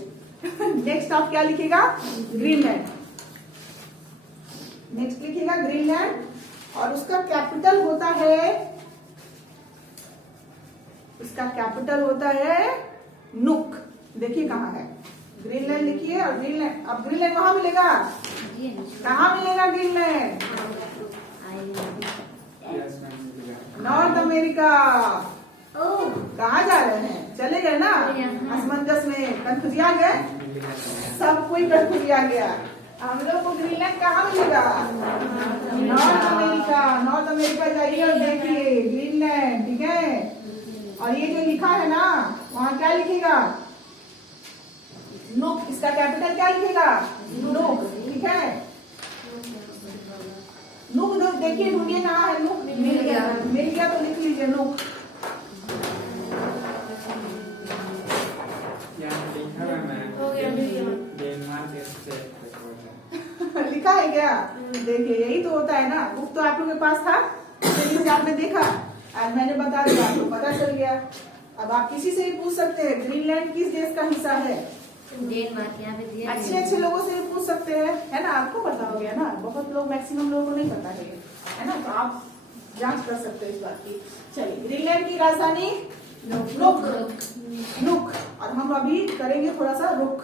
नेक्स्ट आप क्या लिखिएगा, ग्रीनलैंड, नेक्स्ट लिखिएगा ग्रीनलैंड, और उसका कैपिटल होता है, उसका कैपिटल होता है नुक। देखिए कहाँ है, ग्रीनलैंड लिखिए, और ग्रीनलैंड, अब ग्रीनलैंड कहाँ मिलेगा, कहाँ मिलेगा ग्रीनलैंड, नॉर्थ अमेरिका। कहाँ जा रहे हैं, चले गए ना असमंजस में, कंफ्यूजिया गए, सब कोई कंफ्यूजिया गया। हम लोग को ग्रीनलैंड कहाँ मिलेगा, नॉर्थ अमेरिका। नॉर्थ अमेरिका जाइए और देखिए ग्रीनलैंड, ठीक है। और ये जो लिखा है ना, वहाँ क्या लिखेगा, नुक, इसका कैपिटल क्या लिखेगा, नुक, ठीक है। नुक देखिए, ढूंढिए कहाँ है नुक, मिल गया तो लिख लीजिए नुक। लिखा है क्या, देखिए यही तो होता है ना, बुक तो आप लोगों के पास था, से आपने देखा, आज मैंने बता दिया, आपको पता चल गया। अब आप किसी से भी पूछ सकते हैं ग्रीनलैंड किस देश का हिस्सा है, अच्छे लोगों से भी पूछ सकते हैं, है ना, आपको पता हो गया ना, बहुत लोग, मैक्सिमम लोगों को नहीं पता है ना, तो आप जांच कर सकते हैं इस बात की। चलिए, ग्रीनलैंड की राजधानी नुक, और हम अभी करेंगे थोड़ा सा रुक।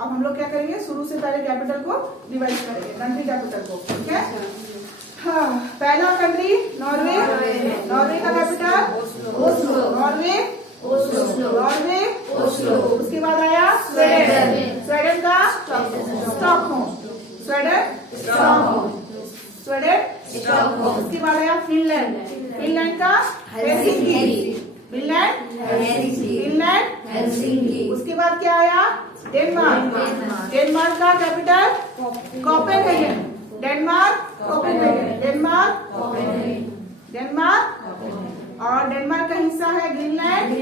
अब हम लोग क्या करेंगे, शुरू से पहले कैपिटल को डिवाइड करेंगे, कंट्री कैपिटल को, ठीक है। हाँ, पहला कंट्री नॉर्वे, नॉर्वे का कैपिटल ओस्लो, नॉर्वे ओस्लो। उसके बाद आया स्वीडन, स्वीडन का स्टॉकहोम, स्वीडन। उसके बाद आया फिनलैंड, फिनलैंड का हेलसिंकी, फिनलैंड। उसके बाद क्या आया, डेनमार्क, डेनमार्क का कैपिटल कोपेनहेगन, डेनमार्क। और डेनमार्क का हिस्सा है ग्रीनलैंड,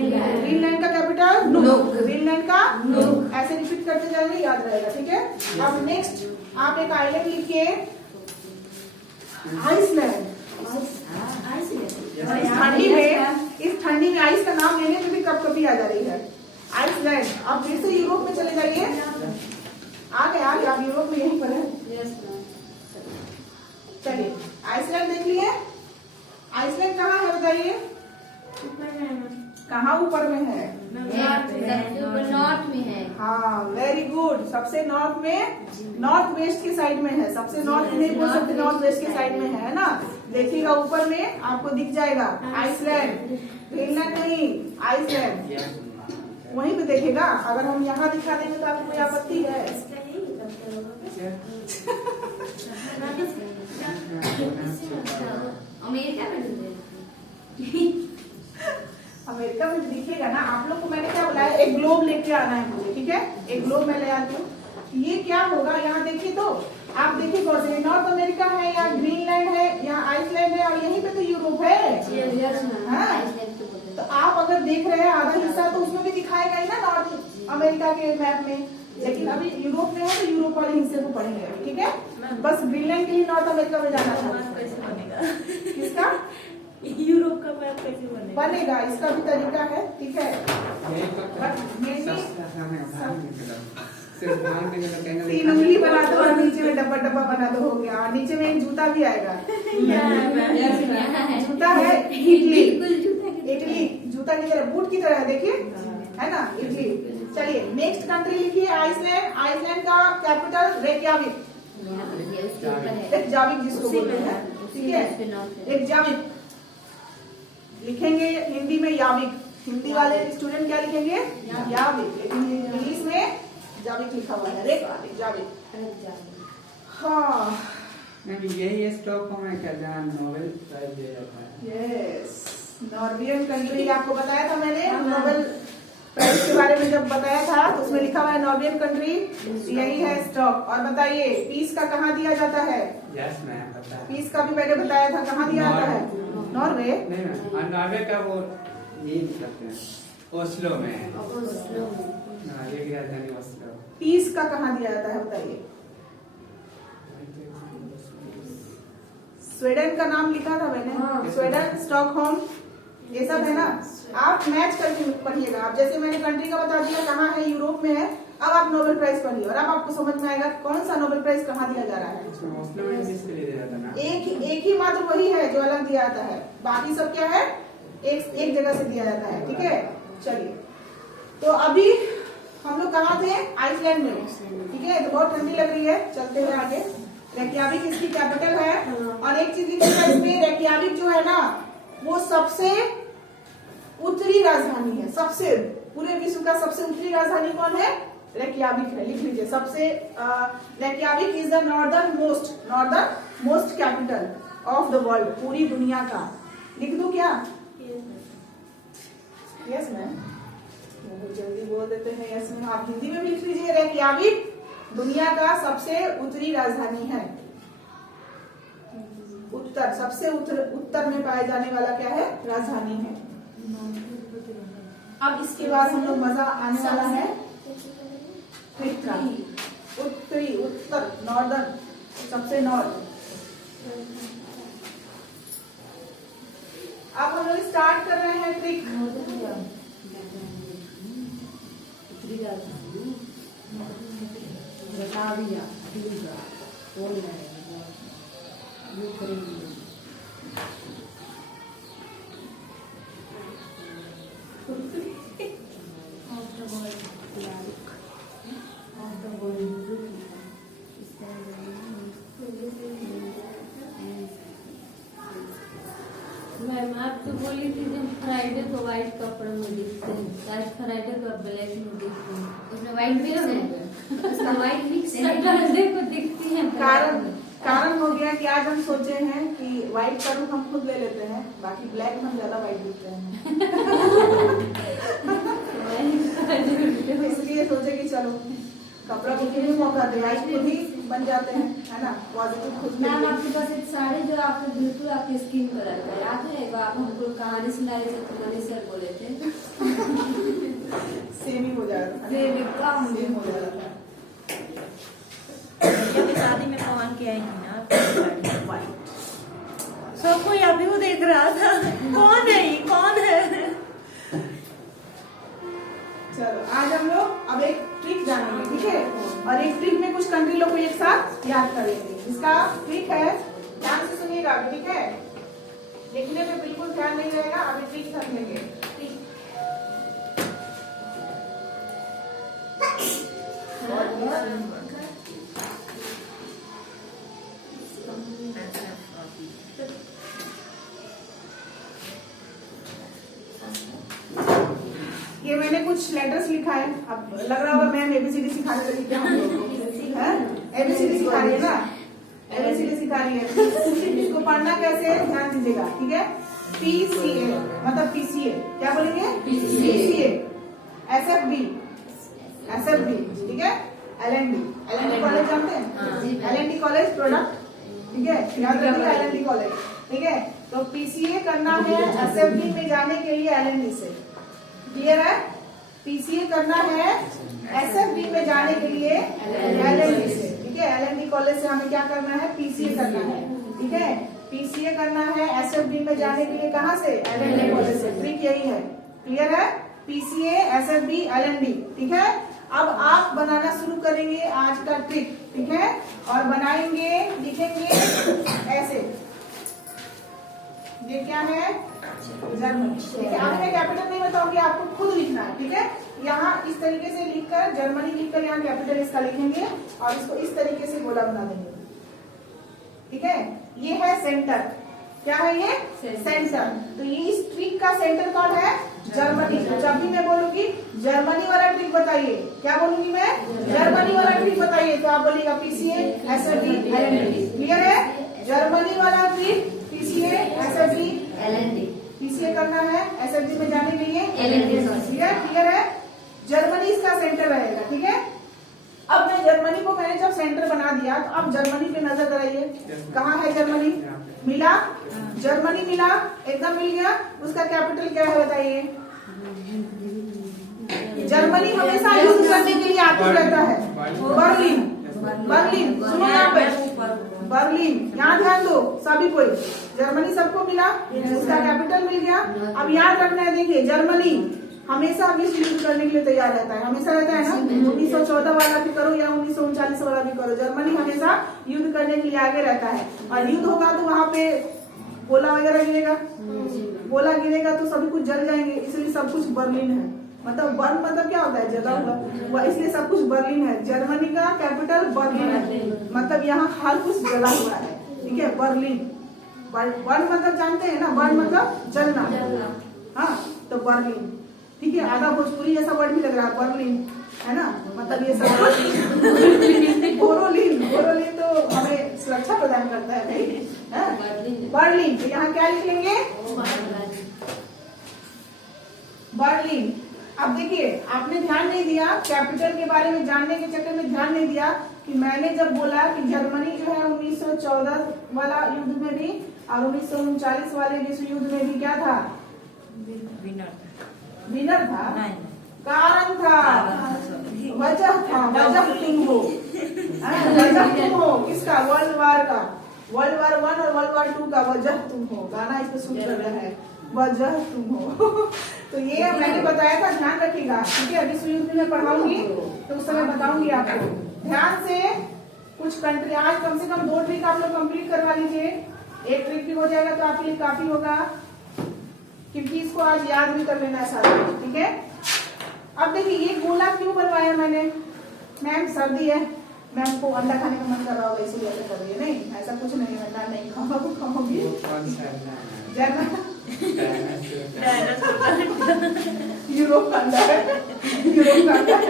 ग्रीनलैंड का कैपिटल नुक, ग्रीनलैंड का नुक। ऐसे रिपीट करते जाएंगे, याद रहेगा, ठीक है। अब नेक्स्ट आप एक आइलैंड लिखिए, आइसलैंड। इस ठंडी में आइस का नाम लेने में भी कपकपी आ जा रही है। आइसलैंड। अब फिर से यूरोप में चले जाइए, आ गए आप यूरोप में, यहीं पर है। चलिए आइसलैंड देख लिए। आइसलैंड कहाँ है बताइए, कहाँ ऊपर में है? नॉर्थ में है। हाँ वेरी गुड, सबसे नॉर्थ में, नॉर्थ वेस्ट की साइड में है। सबसे नॉर्थ नहीं बोल सकते, नॉर्थ वेस्ट की साइड में है ना। देखिएगा ऊपर में आपको दिख जाएगा आइसलैंड, ग्रीनलैंड नहीं, आइसलैंड वहीं पे देखेगा। अगर हम यहाँ दिखा देंगे तो आपको कोई आपत्ति है? अमेरिका में अमेरिका में दिखेगा ना। आप लोग को मैंने क्या बोला है, एक ग्लोब लेके आना है मुझे, ठीक है? एक ग्लोब मैं ले आती हूँ। ये क्या होगा, यहाँ देखिए तो आप देखिए कौन से, नॉर्थ अमेरिका है या ग्रीनलैंड है या आइसलैंड है, और यहीं पे तो यूरोप है। हाँ? तो आप अगर देख रहे हैं आधा हिस्सा तो उसमें भी दिखाएगा ही ना नॉर्थ अमेरिका के मैप में। लेकिन अभी यूरोप में है तो यूरोप वाले हिस्से को पढ़ेंगे, ठीक है? बस ग्रीनलैंड के लिए नॉर्थ अमेरिका में जाना था। किसका यूरोप का मैप कैसे बनेगा? इसका भी तरीका है, ठीक है? तीन उंगली बना दो और नीचे में डब्बा डब्बा बना दो, हो गया। और नीचे में एक जूता भी आएगा। जूता है इटली, इटली जूता की तरह, बूट की तरह है, देखिए है ना, इटली। चलिए नेक्स्ट कंट्री लिखिए, आइसलैंड। आइसलैंड का कैपिटल रेकयाविक, रेकयाविक जिसको बोलते हैं, ठीक है? रेकयाविक लिखेंगे हिंदी में याविक, हिंदी वाले स्टूडेंट क्या लिखेंगे? याविक, लेकिन इंग्लिश में जाविक लिखा हुआ है, रेकयाविक, जाविक। हाँ यही स्टॉकहोम है क्या जहाँ नोबेल प्राइज दिया जाता है? यस, नॉर्वेजियन कंट्री आपको बताया था मैंने, नोबेल प्राइज के बारे में जब बताया था तो उसमें लिखा हुआ है नॉर्वेजियन कंट्री, यही है स्टॉक। और बताइए पीस का कहाँ दिया जाता है? यस मैम पता है। पीस का भी मैंने बताया था, कहाँ दिया जाता है? नॉर्वे नहीं मैम, नॉर्वे का वो यही करते हैं, ओस्लो में है। हाँ, ये भी राजधानी ओस्लो। पीस का कहाँ दिया जाता है बताइए? स्वीडन का नाम लिखा था मैंने, स्वीडन, स्टॉकहोम, ये सब है ना। आप मैच करके पढ़िएगा। आप जैसे मैंने कंट्री का बता दिया कहाँ है, यूरोप में है। अब आप नोबेल प्राइज पढ़िए और अब आपको समझ में आएगा कौन सा नोबेल प्राइज कहाँ दिया जा रहा है। ओस्लो में किसके लिए दिया जाता है ना? एक ही मात्र वही है जो अलग दिया जाता है, बाकी सब क्या है, एक जगह से दिया जाता है, ठीक है? चलिए तो अभी हम लोग कहाँ थे? आइसलैंड में, ठीक है? तो बहुत ठंडी लग रही है, चलते हुए आगे। रेकयाविक इसकी कैपिटल है। और एक चीज लिखिएगा इसमें, रेकयाविक जो है ना वो सबसे उत्तरी राजधानी है। सबसे, पूरे विश्व का सबसे उत्तरी राजधानी कौन है? रेकयाविक है, लिख लीजिए। सबसे Reykjavik is the northernmost capital of the world, पूरी दुनिया का। लिख दूं क्या? यस मैम, बहुत जल्दी बोल देते हैं यस मैम। आप हिंदी में भी लिख लीजिए, रेकयाविक दुनिया का सबसे उत्तरी राजधानी है। उत्तर, सबसे उत्तर में पाए जाने वाला क्या है? राजधानी है। अब इसके बाद हम लोग मजा आने वाला है ट्रिक का। उत्तरी, उत्तर, नॉर्दर्न, सबसे नॉर्थ। अब हम लोग स्टार्ट कर रहे हैं ट्रिक। मैम आप तो बोली थी जब फ्राइडे को व्हाइट कपड़े में दिखते हैं, आज फ्राइडे को ब्लैक में दिखते हैं, उसमें व्हाइट मिक्स है, उसमें व्हाइट मिक्स है, को दिखती है। कारण हो गया कि आज हम सोचे हैं कि व्हाइट का रूप हम खुद ले लेते हैं, बाकी ब्लैक में हम ज्यादा व्हाइट दिखते हैं। इसलिए सोचे कि चलो कपड़ा को भी मौका दे, आज खुद ही बन जाते हैं, है ना? पॉजिटिव खुद। मैम आपके पास एक साड़ी जो आपको बिल्कुल आपकी स्किन पर आता है, याद है? एक आप हमको कहानी सुना रहे थे, तो मनीष सर बोले थे सेम ही हो जा रहा था, सेम हो जा रहा था। शादी में पवन के आई थी ना व्हाइट, सब कोई अभी वो देख रहा था कौन है ये, कौन है। चलो आज हम लोग अब एक ट्रिक जानेंगे, ठीक है। और एक ट्रिक में कुछ कंट्री लोग को एक साथ याद करेंगे। इसका ट्रिक है, ध्यान से सुनिएगा, ठीक है। लिखने पे बिल्कुल ध्यान नहीं रहेगा, अभी ट्रिक समझेंगे। ये मैंने कुछ लेटर्स लिखा है, अब लग रहा होगा मैम एबीसीडी सिखा रही है क्या हम लोग को? एबीसीडी सिखा रही है ना, एबीसीडी सिखा रही है। इसको पढ़ना कैसे है ध्यान दीजिएगा, ठीक है। पीसीए मतलब पीसीए, क्या बोलेंगे? पीसीए, एसएफबी, एसएफबी, ठीक है। एलएनडी, एलएनडी कॉलेज जानते हैं? एलएनडी कॉलेज प्रोडक्ट, ठीक है, याद रखिए एलएनडी कॉलेज, ठीक है। तो पीसीए करना है एसएफबी में जाने के लिए एलएनडी से, क्लियर है। पीसीए करना है एसएफबी में जाने के लिए एलएनडी से, ठीक है। एलएनडी कॉलेज से हमें क्या करना है? पीसीए करना है, ठीक है। पीसीए करना है एसएफबी में जाने के लिए कहाँ से? एलएनडी कॉलेज से। ट्रिक यही है, क्लियर है। पीसीए, एसएफबी, एलएनडी, ठीक है। अब आप बनाना शुरू करेंगे आज का ट्रिक, ठीक है। और बनाएंगे, लिखेंगे ऐसे, ये क्या है? जर्मनी, ठीक है। आपने कैपिटल नहीं बताऊंगी, आपको खुद लिखना है, ठीक है। यहाँ इस तरीके से लिखकर, जर्मनी लिखकर यहाँ कैपिटल इसका लिखेंगे और इसको इस तरीके से गोला बना देंगे, ठीक है। ये है सेंटर, क्या है ये? सेंटर। तो ये इस ट्रिक का सेंटर कौन है? जर्मनी। तो जब भी मैं बोलूंगी जर्मनी वाला ट्रिक बताइए, क्या बोलूंगी मैं? जर्मनी वाला ट्रिक बताइए, तो आप बोलिएगा पीसीए, एसएफबी, एलएनडी, क्लियर है। जर्मनी वाला trick PCA, SFB, LND, PCA करना है एसएफबी में जाने के लिए एलएनडी, क्लियर है। जर्मनी इसका सेंटर रहेगा, ठीक है। अब मैं जर्मनी को मैंने जब सेंटर बना दिया, तो अब जर्मनी पे नजर कराइए, कहाँ है जर्मनी? मिला, जर्मनी मिला, एकदम मिल गया। उसका कैपिटल क्या है बताइए? जर्मनी हमेशा युद्ध करने के लिए आतुर रहता है। बर्लिन, बर्लिन, सुनो यहाँ पे, बर्लिन, यहाँ ध्यान दो सभी कोई। जर्मनी सबको मिला, उसका कैपिटल मिल गया। अब याद रखना है, देखिए जर्मनी हमेशा विश्व युद्ध करने के लिए तैयार रहता है, हमेशा रहता है ना। 1914 वाला भी करो या 1939 वाला भी करो, जर्मनी हमेशा युद्ध करने के लिए आगे रहता है। और युद्ध होगा तो वहाँ पे गोला वगैरह गिरेगा, गोला गिरेगा तो सभी कुछ जल जाएंगे, इसलिए सब कुछ बर्लिन है। मतलब बर्न मतलब क्या होता है? जला हुआ, इसलिए सब कुछ बर्लिन है। जर्मनी का कैपिटल बर्लिन है, मतलब यहाँ हर कुछ जला हुआ है, ठीक है। बर्लिन, बर्न मतलब जानते हैं ना, बर्न मतलब जलना, हाँ। तो बर्लिन, ठीक है। आधा भोजपुरी जैसा वर्ड भी लग रहा है, बर्लिन, है ना। मतलब ये सब बोरोलिन, बोरोलिन तो हमें सुरक्षा प्रदान करता है भाई। बर्लिन, तो यहाँ क्या लिखेंगे? बर्लिन। अब देखिए आपने ध्यान नहीं दिया, कैपिटल के बारे में जानने के चक्कर में ध्यान नहीं दिया कि मैंने जब बोला कि जर्मनी जो है 1914 वाला युद्ध में भी और 1939 वाले विश्व युद्ध में भी क्या था? विनर था, कारण था, वजह था, वजह तुम हो, वजह तुम हो। किसका? वर्ल्ड वार का, वर्ल्ड वार 1 और वर्ल्ड वार 2 का वजह तुम हो। गाना इसको सुन कर रहा है, वजह तुम हो। तो ये मैंने बताया था, ध्यान रखिएगा, ठीक है। विश्व युद्ध में पढ़ाऊंगी तो उस समय बताऊंगी आपको। ध्यान से कुछ कंट्री, आज कम से कम 2 ट्रिक आप लोग कंप्लीट करवा लीजिए। एक ट्रिक भी हो जाएगा तो आपके लिए काफी होगा, क्योंकि इसको आज याद भी कर लेना है सारा, ठीक है। अब देखिए ये गोला क्यों बनवाया मैंने? मैम सर्दी है, मैम को अंडा खाने का मन कर रहा होगा इसलिए ऐसा कर रही है। नहीं, ऐसा कुछ नहीं है, अंडा नहीं खाऊंगी। यूरोप का अंडा है, यूरोप का अंडा है।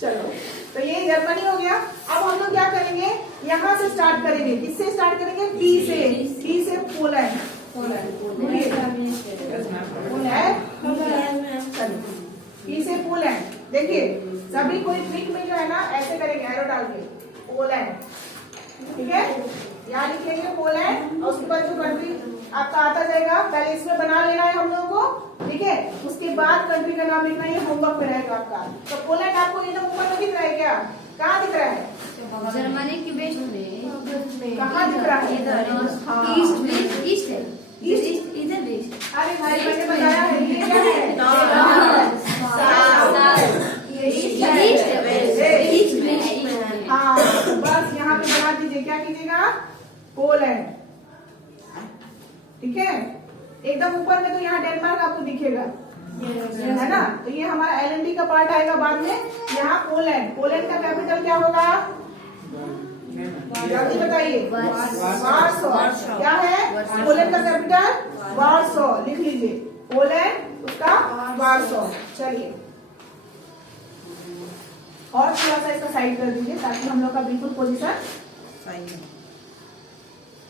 चलो, तो ये जर्मनी हो गया। अब हम लोग क्या करेंगे? यहाँ से स्टार्ट करेंगे, किससे स्टार्ट करेंगे? पी से, पी से पोलैंड, पी से पोलैंड। देखिए सभी कोई ट्रिक में जो है ना ऐसे करेंगे, एरो डाल के पोलैंड, ठीक है। यहाँ लिख लेंगे पोलैंड और उसके बाद जो कंट्री आपका आता जाएगा, पहले इसमें बना लेना है हम लोगों को, ठीक है। उसके बाद कंट्री का नाम लिखना है, ये होमवर्क में रहेगा आपका। तो पोलैंड आपको एकदम ऊपर में दिख रहा है क्या? कहाँ दिख रहा है? जर्मनी की बेस्ट में कहाँ दिख रहा है? ईस्ट में, ईस्ट है, ईस्ट। इधर ईस्ट। अरे भाई मैंने बताया है ये क्या है? हाँ तो बस यहाँ पे बना दीजिए, क्या कीजिएगा? पोलैंड, ठीक है। एकदम ऊपर में तो यहाँ डेनमार्क आपको दिखेगा, है ना। तो ये हमारा LND का पार्ट आएगा बाद में। यहाँ पोलैंड, पोलैंड का कैपिटल क्या होगा? जल्दी बताइए। वार्सो। क्या है पोलैंड का कैपिटल? वार्सो। लिख लीजिए, पोलैंड उसका वार्सो। चलिए और थोड़ा सा इसका साइड कर दीजिए ताकि हम लोग का बिल्कुल पोजीशन सही है।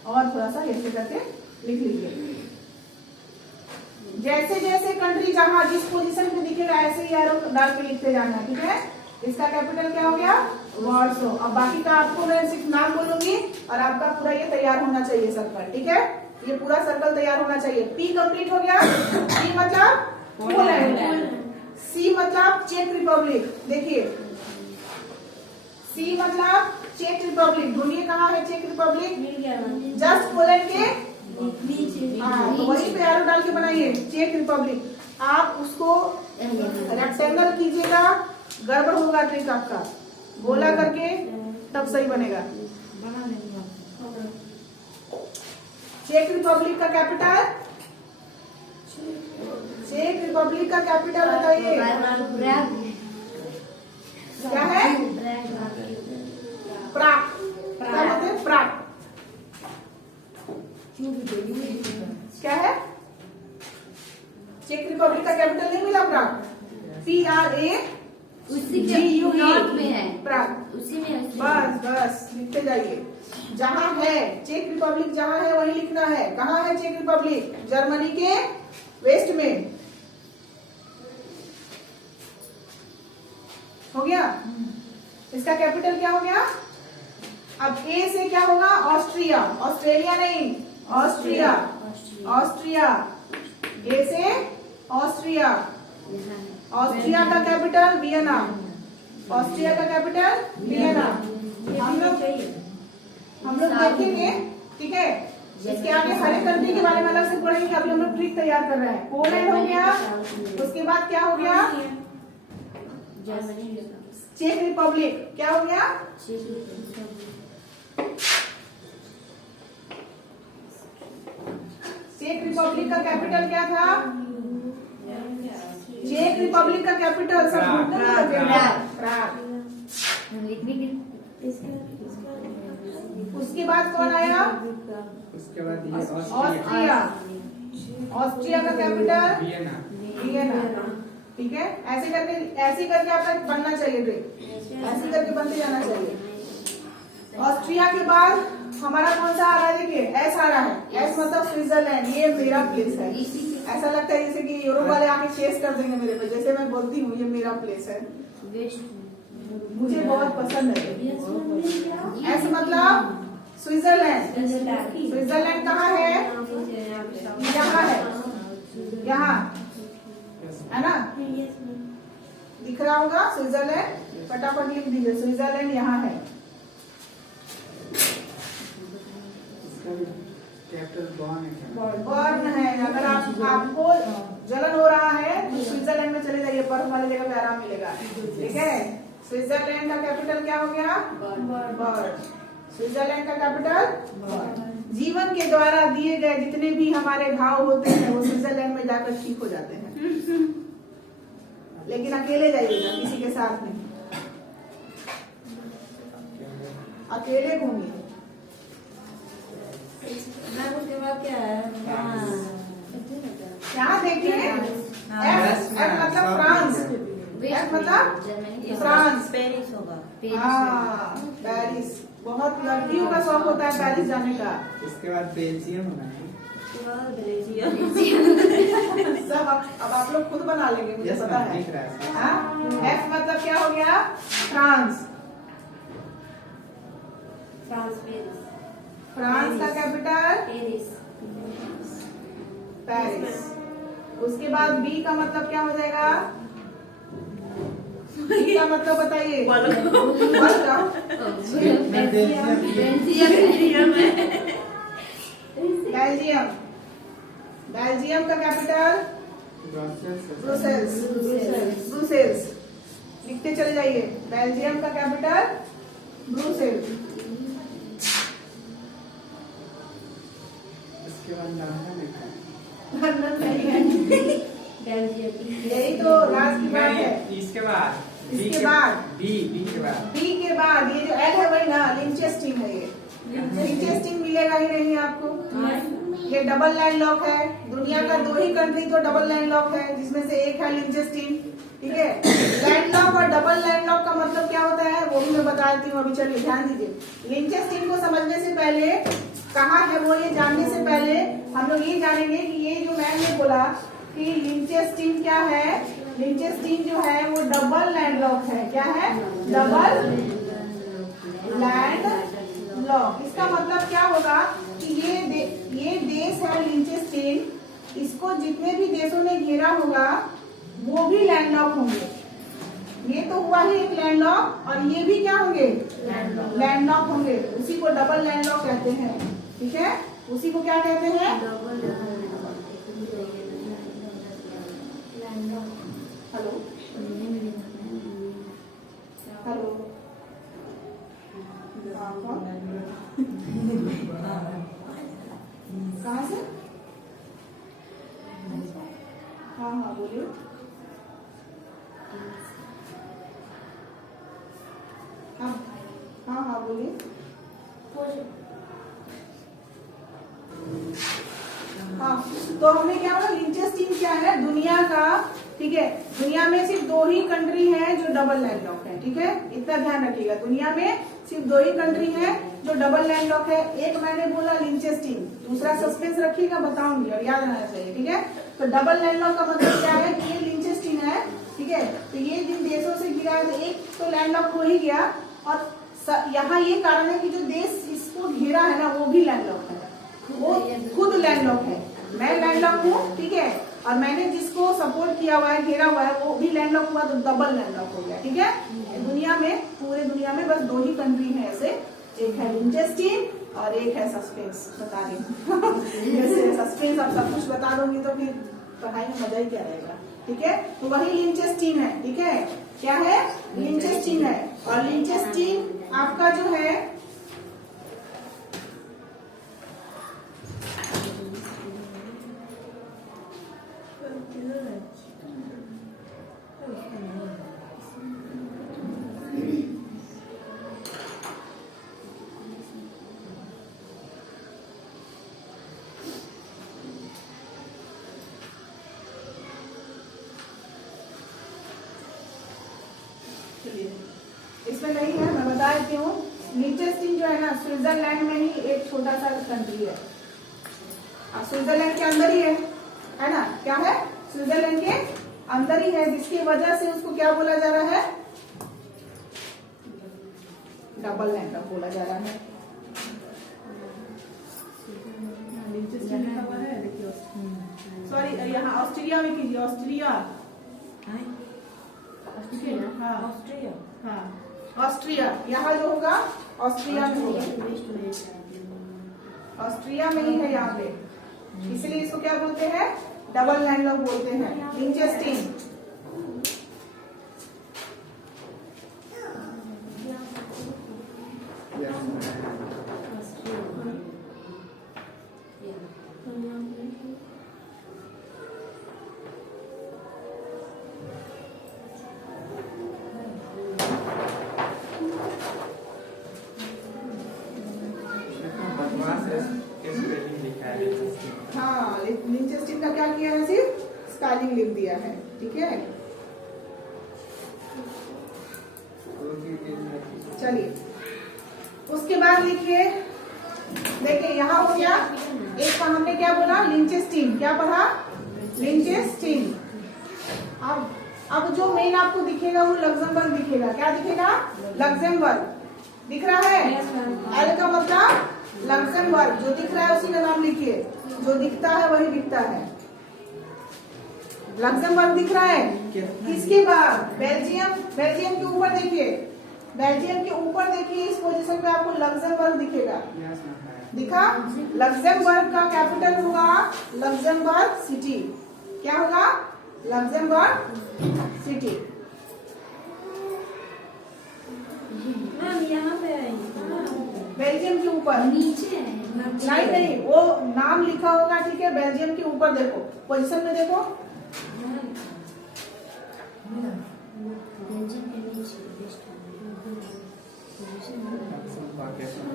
और थोड़ा सा ऐसे करके लिख लीजिए। जैसे जैसे कंट्री जहां जिस पोजीशन पे दिखेगा ऐसे ही एरो डाल के लिखते जाना है, ठीक है। इसका कैपिटल क्या हो गया? वार्सो। अब बाकी का आपको मैं सिर्फ नाम बोलूंगी और आपका पूरा ये तैयार होना चाहिए सर्कल, ठीक है। ये पूरा सर्कल तैयार होना चाहिए। पी कंप्लीट हो गया। पी मतलब पोलैंड, सी मतलब चेक रिपब्लिक। देखिए सी मतलब चेक रिपब्लिक। ढूंढिए कहाँ है चेक रिपब्लिक? जस्ट पोलैंड के हाँ, तो वही पे एरो डाल के बनाइए चेक रिपब्लिक। आप उसको रेक्टेंगल कीजिएगा, गड़बड़ होगा ट्रिक आपका। गोला करके तब सही बनेगा। चेक रिपब्लिक का कैपिटल? चेक रिपब्लिक का कैपिटल बताइए क्या है? प्राग। क्या बोलते हैं? प्राग। क्या है? चेक रिपब्लिक का कैपिटल नहीं मिला? प्राग। PRA उसी के नॉर्थ में है, प्राग। उसी में। बस बस लिखते जाइए। जहाँ है चेक रिपब्लिक, जहाँ है वही लिखना है। कहाँ है चेक रिपब्लिक? जर्मनी के वेस्ट में। हो गया। इसका कैपिटल क्या हो गया? अब ए से क्या होगा? ऑस्ट्रिया। ऑस्ट्रेलिया नहीं, ऑस्ट्रिया। ऑस्ट्रिया। ए से ऑस्ट्रिया। ऑस्ट्रिया का कैपिटल वियना। ऑस्ट्रिया का कैपिटल वियना। हम लोग देखेंगे, ठीक है। इसके आगे हर एक कंट्री के बारे में अलग से पढ़ेंगे। अभी हम लोग ट्रिक तैयार कर रहे हैं। पोलैंड हो गया, उसके बाद क्या हो गया? चेक रिपब्लिक। क्या हो गया? चेक रिपब्लिक का कैपिटल क्या था? चेक रिपब्लिक का कैपिटल सब प्राग। उसके बाद कौन आया? उसके बाद ये ऑस्ट्रिया। ऑस्ट्रिया का कैपिटल वियना। वियना, ठीक है। ऐसे करके आपका बनना चाहिए ट्रिक, ऐसे करके बनते जाना चाहिए। ऑस्ट्रिया के बाद हमारा कौन सा आ रहा है? देखिए एस आ रहा है। एस मतलब स्विट्जरलैंड। ये मेरा प्लेस है। ऐसा लगता है जैसे कि यूरोप वाले आके चेस कर देंगे मेरे पे, जैसे मैं बोलती हूँ ये मेरा प्लेस है, मुझे बहुत पसंद है। एस मतलब स्विट्जरलैंड। स्विट्जरलैंड कहाँ है? यहाँ है, यहाँ है ना, दिख रहा होगा स्विट्जरलैंड। फटाफट लिख दीजिए स्विट्जरलैंड यहाँ है। कैपिटल बर्न है। अगर आपको जलन हो रहा है तो स्विट्जरलैंड में चले जाइए, बर्फ वाली जगह पे आराम मिलेगा, ठीक है। स्विट्जरलैंड का कैपिटल क्या हो गया? बर्न। स्विट्जरलैंड का कैपिटल बर्न। जीवन के द्वारा दिए गए जितने भी हमारे घाव होते हैं वो स्विट्जरलैंड में जाकर ठीक हो जाते हैं, लेकिन अकेले जाइएगा, किसी के साथ नहीं, अकेले घूमिए। उसके बाद क्या है? यहाँ देखिए एफ मतलब फ्रांस। एफ मतलब फ्रांस। पेरिस होगा। हाँ पेरिस। बहुत लड़कियों का शौक होता है पेरिस जाने का। इसके बाद बेल्जियम होना है। सब अब आप लोग खुद बना लेंगे, मुझे पता है। एफ मतलब क्या हो गया? फ्रांस। फ्रांस का कैपिटल पेरिस। उसके बाद बी का मतलब क्या हो जाएगा? बी का मतलब बताइए। बेल्जियम। बेल्जियम का कैपिटल ब्रुसेल्स। ब्रुसेल्स लिखते चले जाइए। बेल्जियम का कैपिटल ब्रुसेल्स। उसके बाद लंदन लिखा है। लंदन नहीं है। यही तो लास्ट की बात है। इसके बाद इसके बाद बी के बाद बी के बाद ये जो एल है वही ना, लिंचेस्टीन है। ये लिंचेस्टीन मिलेगा ही नहीं आपको। ये डबल लैंड लॉक है। दुनिया का 2 ही कंट्री तो डबल लैंड लॉक है, जिसमें से एक है लिंचेस्टीन। ठीक है, लैंड लॉक और डबल लैंड लॉक का मतलब क्या होता है वो भी मैं बता देती हूँ। अभी चलिए ध्यान दीजिए। लिंचेस्टीन को समझने से पहले, कहाँ है वो ये जानने से पहले हम लोग ये जानेंगे कि ये जो मैम ने बोला कि लिंचेस्टीन क्या है। लिंचेस्टीन जो है वो डबल लैंड लॉक है। क्या है? Double land lock. इसका मतलब क्या होगा कि ये देश है लिंचेस्टीन, इसको जितने भी देशों ने घेरा होगा वो भी लैंड लॉक होंगे। ये तो हुआ ही एक लैंड लॉक, और ये भी क्या होंगे? लैंड लॉक होंगे। उसी को डबल लैंड लॉक कहते हैं। ठीक है, उसी को क्या कहते हैं? हेलो हेलो, कहाँ से? हाँ हाँ बोलिए। हाँ हाँ हाँ बोलिए। हाँ, तो हमने क्या बोला? लिंचेस्टीन क्या है? दुनिया का, ठीक है, दुनिया में सिर्फ 2 ही कंट्री हैं जो डबल लैंड लॉक है। ठीक है, इतना ध्यान रखिएगा। दुनिया में सिर्फ 2 ही कंट्री हैं जो डबल लैंड लॉक है। एक मैंने बोला लिंचेस्टीन, दूसरा सस्पेंस रखिएगा, बताऊंगी और याद रहना चाहिए। ठीक है, तो डबल लैंड लॉक का मतलब क्या है कि ये लिंचेस्टीन है। ठीक है, तो ये जिन देशों से गिरा है, एक तो लैंड लॉक हो ही गया, और यहाँ ये कारण है कि जो देश इसको घेरा है ना वो भी लैंड लॉक है, वो खुद लैंड लॉक है। मैं लैंड लॉक हूँ, ठीक है, और मैंने जिसको सपोर्ट किया हुआ है, घेरा हुआ है, वो भी लैंड लॉक हुआ, तो डबल लैंड लॉक हो गया। ठीक है, दुनिया में, पूरे दुनिया में बस 2 ही कंट्री है ऐसे, एक है लिंचेस्टीन और एक है सस्पेंस। बता रही हूँ जैसे सस्पेंस आप सब कुछ बता दूंगी तो फिर पढ़ाई में मजा ही क्या रहेगा। ठीक है, तो वही लिंचेस्टीन है। ठीक है, क्या है? लिंचेस्टीन है। और लिंचेस्टीन आपका जो है इसमें नहीं है, मैं बता देती हूँ। लिंचेस्टीन जो है ना, स्विट्जरलैंड में ही एक छोटा सा कंट्री है। स्विट्जरलैंड के अंदर ही है ना? क्या है? स्विट्जरलैंड के अंदर ही है, जिसकी वजह से उसको क्या बोला जा रहा है? डबल लैंड लॉक बोला जा रहा है। सॉरी, यहाँ ऑस्ट्रेलिया में कीजिए। ऑस्ट्रिया, हाँ, ऑस्ट्रिया। यहाँ जो होगा ऑस्ट्रिया में होगा, ऑस्ट्रिया में ही है यहाँ पे, इसलिए इसको क्या बोलते हैं? डबल लैंड लॉक बोलते हैं, लिंचेस्टीन। हाँ, लिंचेस्टीन का क्या किया है? सिर्फ स्पेलिंग लिख दिया है। ठीक है, चलिए उसके बाद लिखिए। देखिए यहाँ हो गया एक का, हमने क्या बोला? लिंचेस्टीन। क्या पढ़ा? लिंचेस्टीन। अब जो मेन आपको दिखेगा वो लग्जमबर्ग दिखेगा। क्या दिखेगा? लग्जमबर्ग दिख रहा है। एल का मतलब लग्जमबर्ग, जो दिख रहा है उसी का नाम लिखिए। जो दिखता है वही दिखता है। लग्जमबर्ग दिख रहा है। किसके बाद? बेल्जियम। बेल्जियम के ऊपर देखिए, बेल्जियम के ऊपर देखिए, इस पोजीशन पे आपको लग्जमबर्ग दिखेगा। दिखा। लक्जमबर्ग का कैपिटल होगा लक्जमबर्ग सिटी। क्या होगा? Luxembourg city. मैम यहाँ पे आई बेल्जियम के ऊपर नीचे है नहीं नहीं, वो नाम लिखा होगा, ठीक है। बेल्जियम के ऊपर देखो, पोजीशन में देखो।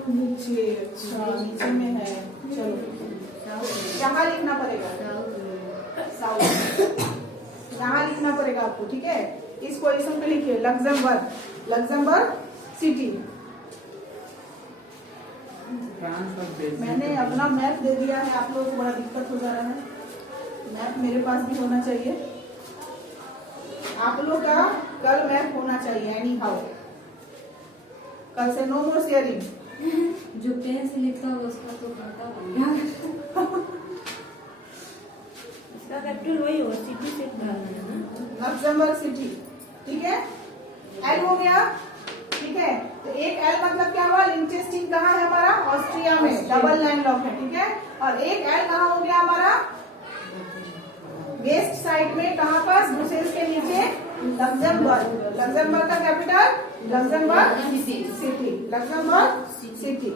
नीचे, अच्छा नीचे में है। चलो यहाँ लिखना पड़ेगा, साउथ यहाँ लिखना पड़ेगा आपको, ठीक है। इस पोजीशन पे लिखिए लक्जमबर्ग, लक्जमबर्ग सिटी। फ्रांस और बेल्जियम। मैंने अपना मैप दे दिया है, आप लोगों को बड़ा दिक्कत हो जा रहा है। मैप मेरे पास भी होना चाहिए, आप लोग का कल मैप होना चाहिए एनी हाउ। कल से नो मोर शेयरिंग। जो पेन से लिखा होगा उसका तो पता होगा। इसका कैपिटल वही होगा, सिटी से डालना है ना। लक्जमबर्ग सिटी, ठीक है। एल हो गया, ठीक है। तो एक एल मतलब क्या हुआ? लिंचेस्टीन कहाँ है हमारा? ऑस्ट्रिया में, डबल लैंडलॉक है, ठीक है। और एक एल कहाँ हो गया हमारा? वेस्ट साइड में, कहाँ पर? ब्रुसेल्स के नीचे लक्जमबर्ग। लक्जमबर्ग का capital Luxembourg city, Luxembourg city.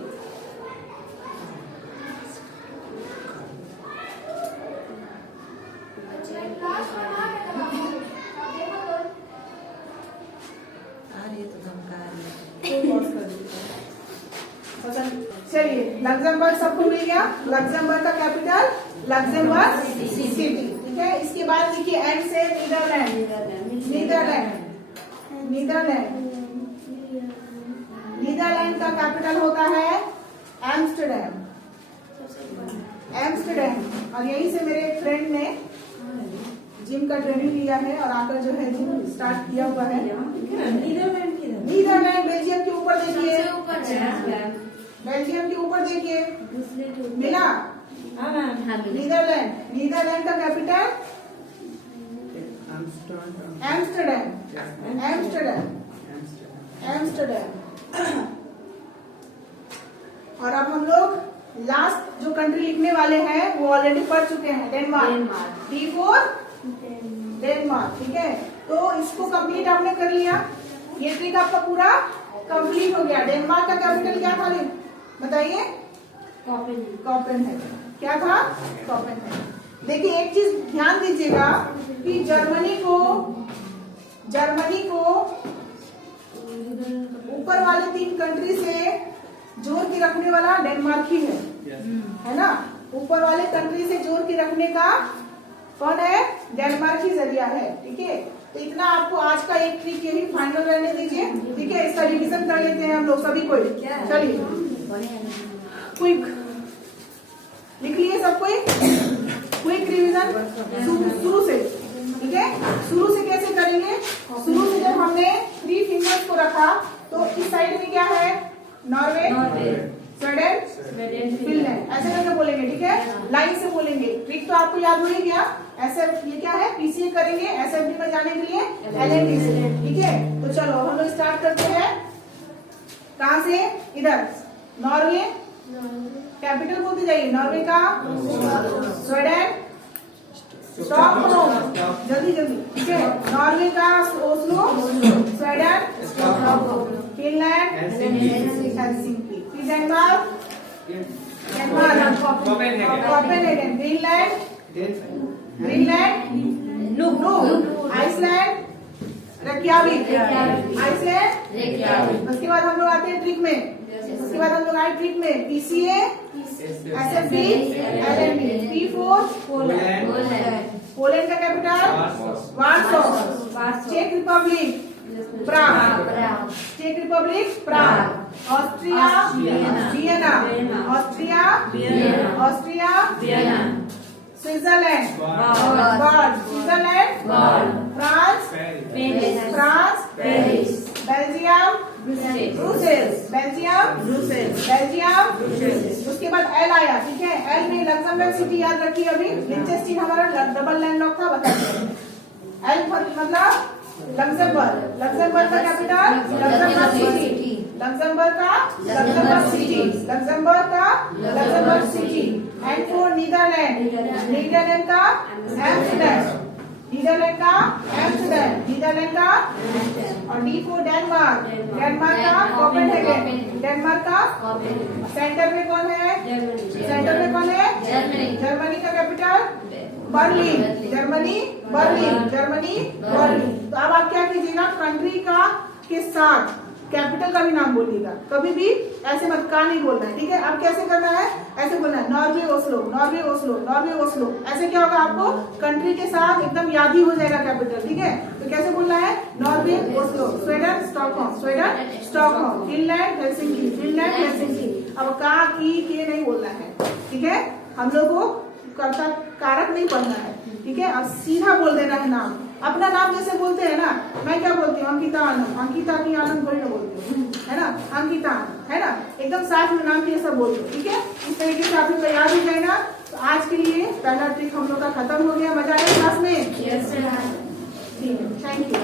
चलिए, लक्जमबर्ग सबको मिल गया। लक्जमबर्ग का कैपिटल लक्जमबर्ग सिटी, ठीक है। इसके बाद लिखिए एंड से नीदरलैंड, नीदरलैंड, नीदरलैंड। नीदरलैंड का कैपिटल होता है एम्स्टर्डम, एम्स्टर्डम। और यहीं से मेरे एक फ्रेंड ने जिम का ट्रेनिंग लिया है और आकर जो है जिम स्टार्ट किया हुआ है। नीदरलैंड बेल्जियम के ऊपर देखिए, बेल्जियम के ऊपर देखिए, मिला नीदरलैंड। नीदरलैंड का कैपिटल एम्स्टर्डम, एम्स्टर्डम, एम्स्टर्डम। और अब हम लोग लास्ट जो कंट्री लिखने वाले हैं वो ऑलरेडी पढ़ चुके हैं, डेनमार्क। डी फॉर डेनमार्क, ठीक है। तो इसको कंप्लीट आपने कर लिया, ये ट्रिक आपका पूरा कंप्लीट हो गया। डेनमार्क का कैपिटल क्या था? बताइए। कोपेनहेगन। क्या था? कोपेनहेगन। देखिए एक चीज ध्यान दीजिएगा कि जर्मनी को ऊपर वाले 3 कंट्री से जोड़ के रखने वाला डेनमार्क ही है ना। ऊपर वाले कंट्री से जोड़ के रखने का कौन है? डेनमार्क ही जरिया है, ठीक है। तो इतना आपको आज का एक ट्रिक यही फाइनल रहने दीजिए, ठीक है। इसका रिवीजन कर लेते हैं हम लोग सभी कोई। चलिए क्विक लिख लिए सब कोई? क्विक रिवीजन शुरू से, ठीक है। शुरू से कैसे करेंगे? शुरू से जब हमने 3 फिंगर्स को रखा तो इस साइड में क्या है? नॉर्वे, स्वीडन, फिनलैंड, ऐसे करके बोलेंगे, ठीक है। लाइन से बोलेंगे। ट्रिक तो आपको याद हो ही गया। ऐसे ये क्या है? पीसीए करेंगे एसएफडी में जाने के लिए एलएनडी से, ठीक है। तो चलो हम लोग स्टार्ट करते हैं। कहाँ से? इधर नॉर्वे कैपिटल बोलते जाइए। नॉर्वे का स्वीडन, स्टॉकहोम, जल्दी जल्दी, ठीक है। नॉर्वे का ओस्लो, स्वीडन, फिनलैंड, हेलसिंकी। फिर डेनमार्क, कोपेनहेगन, ग्रीनलैंड, नुक, आइसलैंड, रेकयाविक, आइसलैंड। उसके बाद हम लोग आते हैं ट्रिक में। उसके बाद हम लोग आए ट्रिक में PCA, SFD, LND. P for Poland का कैपिटल वार्सो, चेक रिपब्लिक प्राग, चेक रिपब्लिक प्राग। Austria Vienna, Austria Vienna. Switzerland Switzerland. France Paris. Belgium Belgium. उसके बाद एल आया, ठीक है। एल में लक्जमबर्ग सिटी याद रखिए। अभी लिंचेस्टीन हमारा डबल लैंडलॉक था, बताइए। एल मतलब लक्जमबर्ग, लक्जमबर्ग का कैपिटल लक्जमबर्ग सिटी, लग्जमबर्ग का लग्जमबर्ग सिटी, लग्जमबर्ग का Luxembourg city. And for Netherland, Netherland का एम्स्टर्डम, नीदरलैंड का एम्स्टर्डम, नीदरलैंड का। और डी फॉर डेनमार्क, डेनमार्क का कोपेनहेगन, डेनमार्क का। सेंटर में कौन है? सेंटर में कौन है? जर्मनी का capital Berlin, Germany Berlin, Germany Berlin. तो अब आप क्या कीजिएगा, कंट्री का के साथ कैपिटल का भी नाम बोलिएगा, कभी भी ऐसे मत का नहीं बोलना है, ठीक है। अब कैसे करना है, ऐसे बोलना है Norway Oslo, Norway Oslo, Norway Oslo. ऐसे क्या होगा, आपको कंट्री के साथ एकदम याद ही हो जाएगा कैपिटल, ठीक है। तो कैसे बोलना है, Norway Oslo, Sweden Stockholm, Sweden Stockholm, Finland Helsinki, Finland Helsinki. अब का की के नहीं बोलना है, ठीक है। हम लोग को कर्ता कारक नहीं पढ़ना है, ठीक है। अब सीधा बोल देना है नाम, अपना नाम जैसे बोलते हैं ना, मैं क्या बोलती हूँ, अंकिता आनंद, अंकिता की आनंद थोड़ी ना बोलती हूँ, है ना, अंकिता है ना, एकदम साथ में नाम के जैसा बोलते हो, ठीक है। इस तरीके से आप लोग का याद हो जाएगा। तो आज के लिए पहला ट्रिक हम लोग का खत्म हो गया। मजा आया क्लास में? ठीक है, थैंक यू।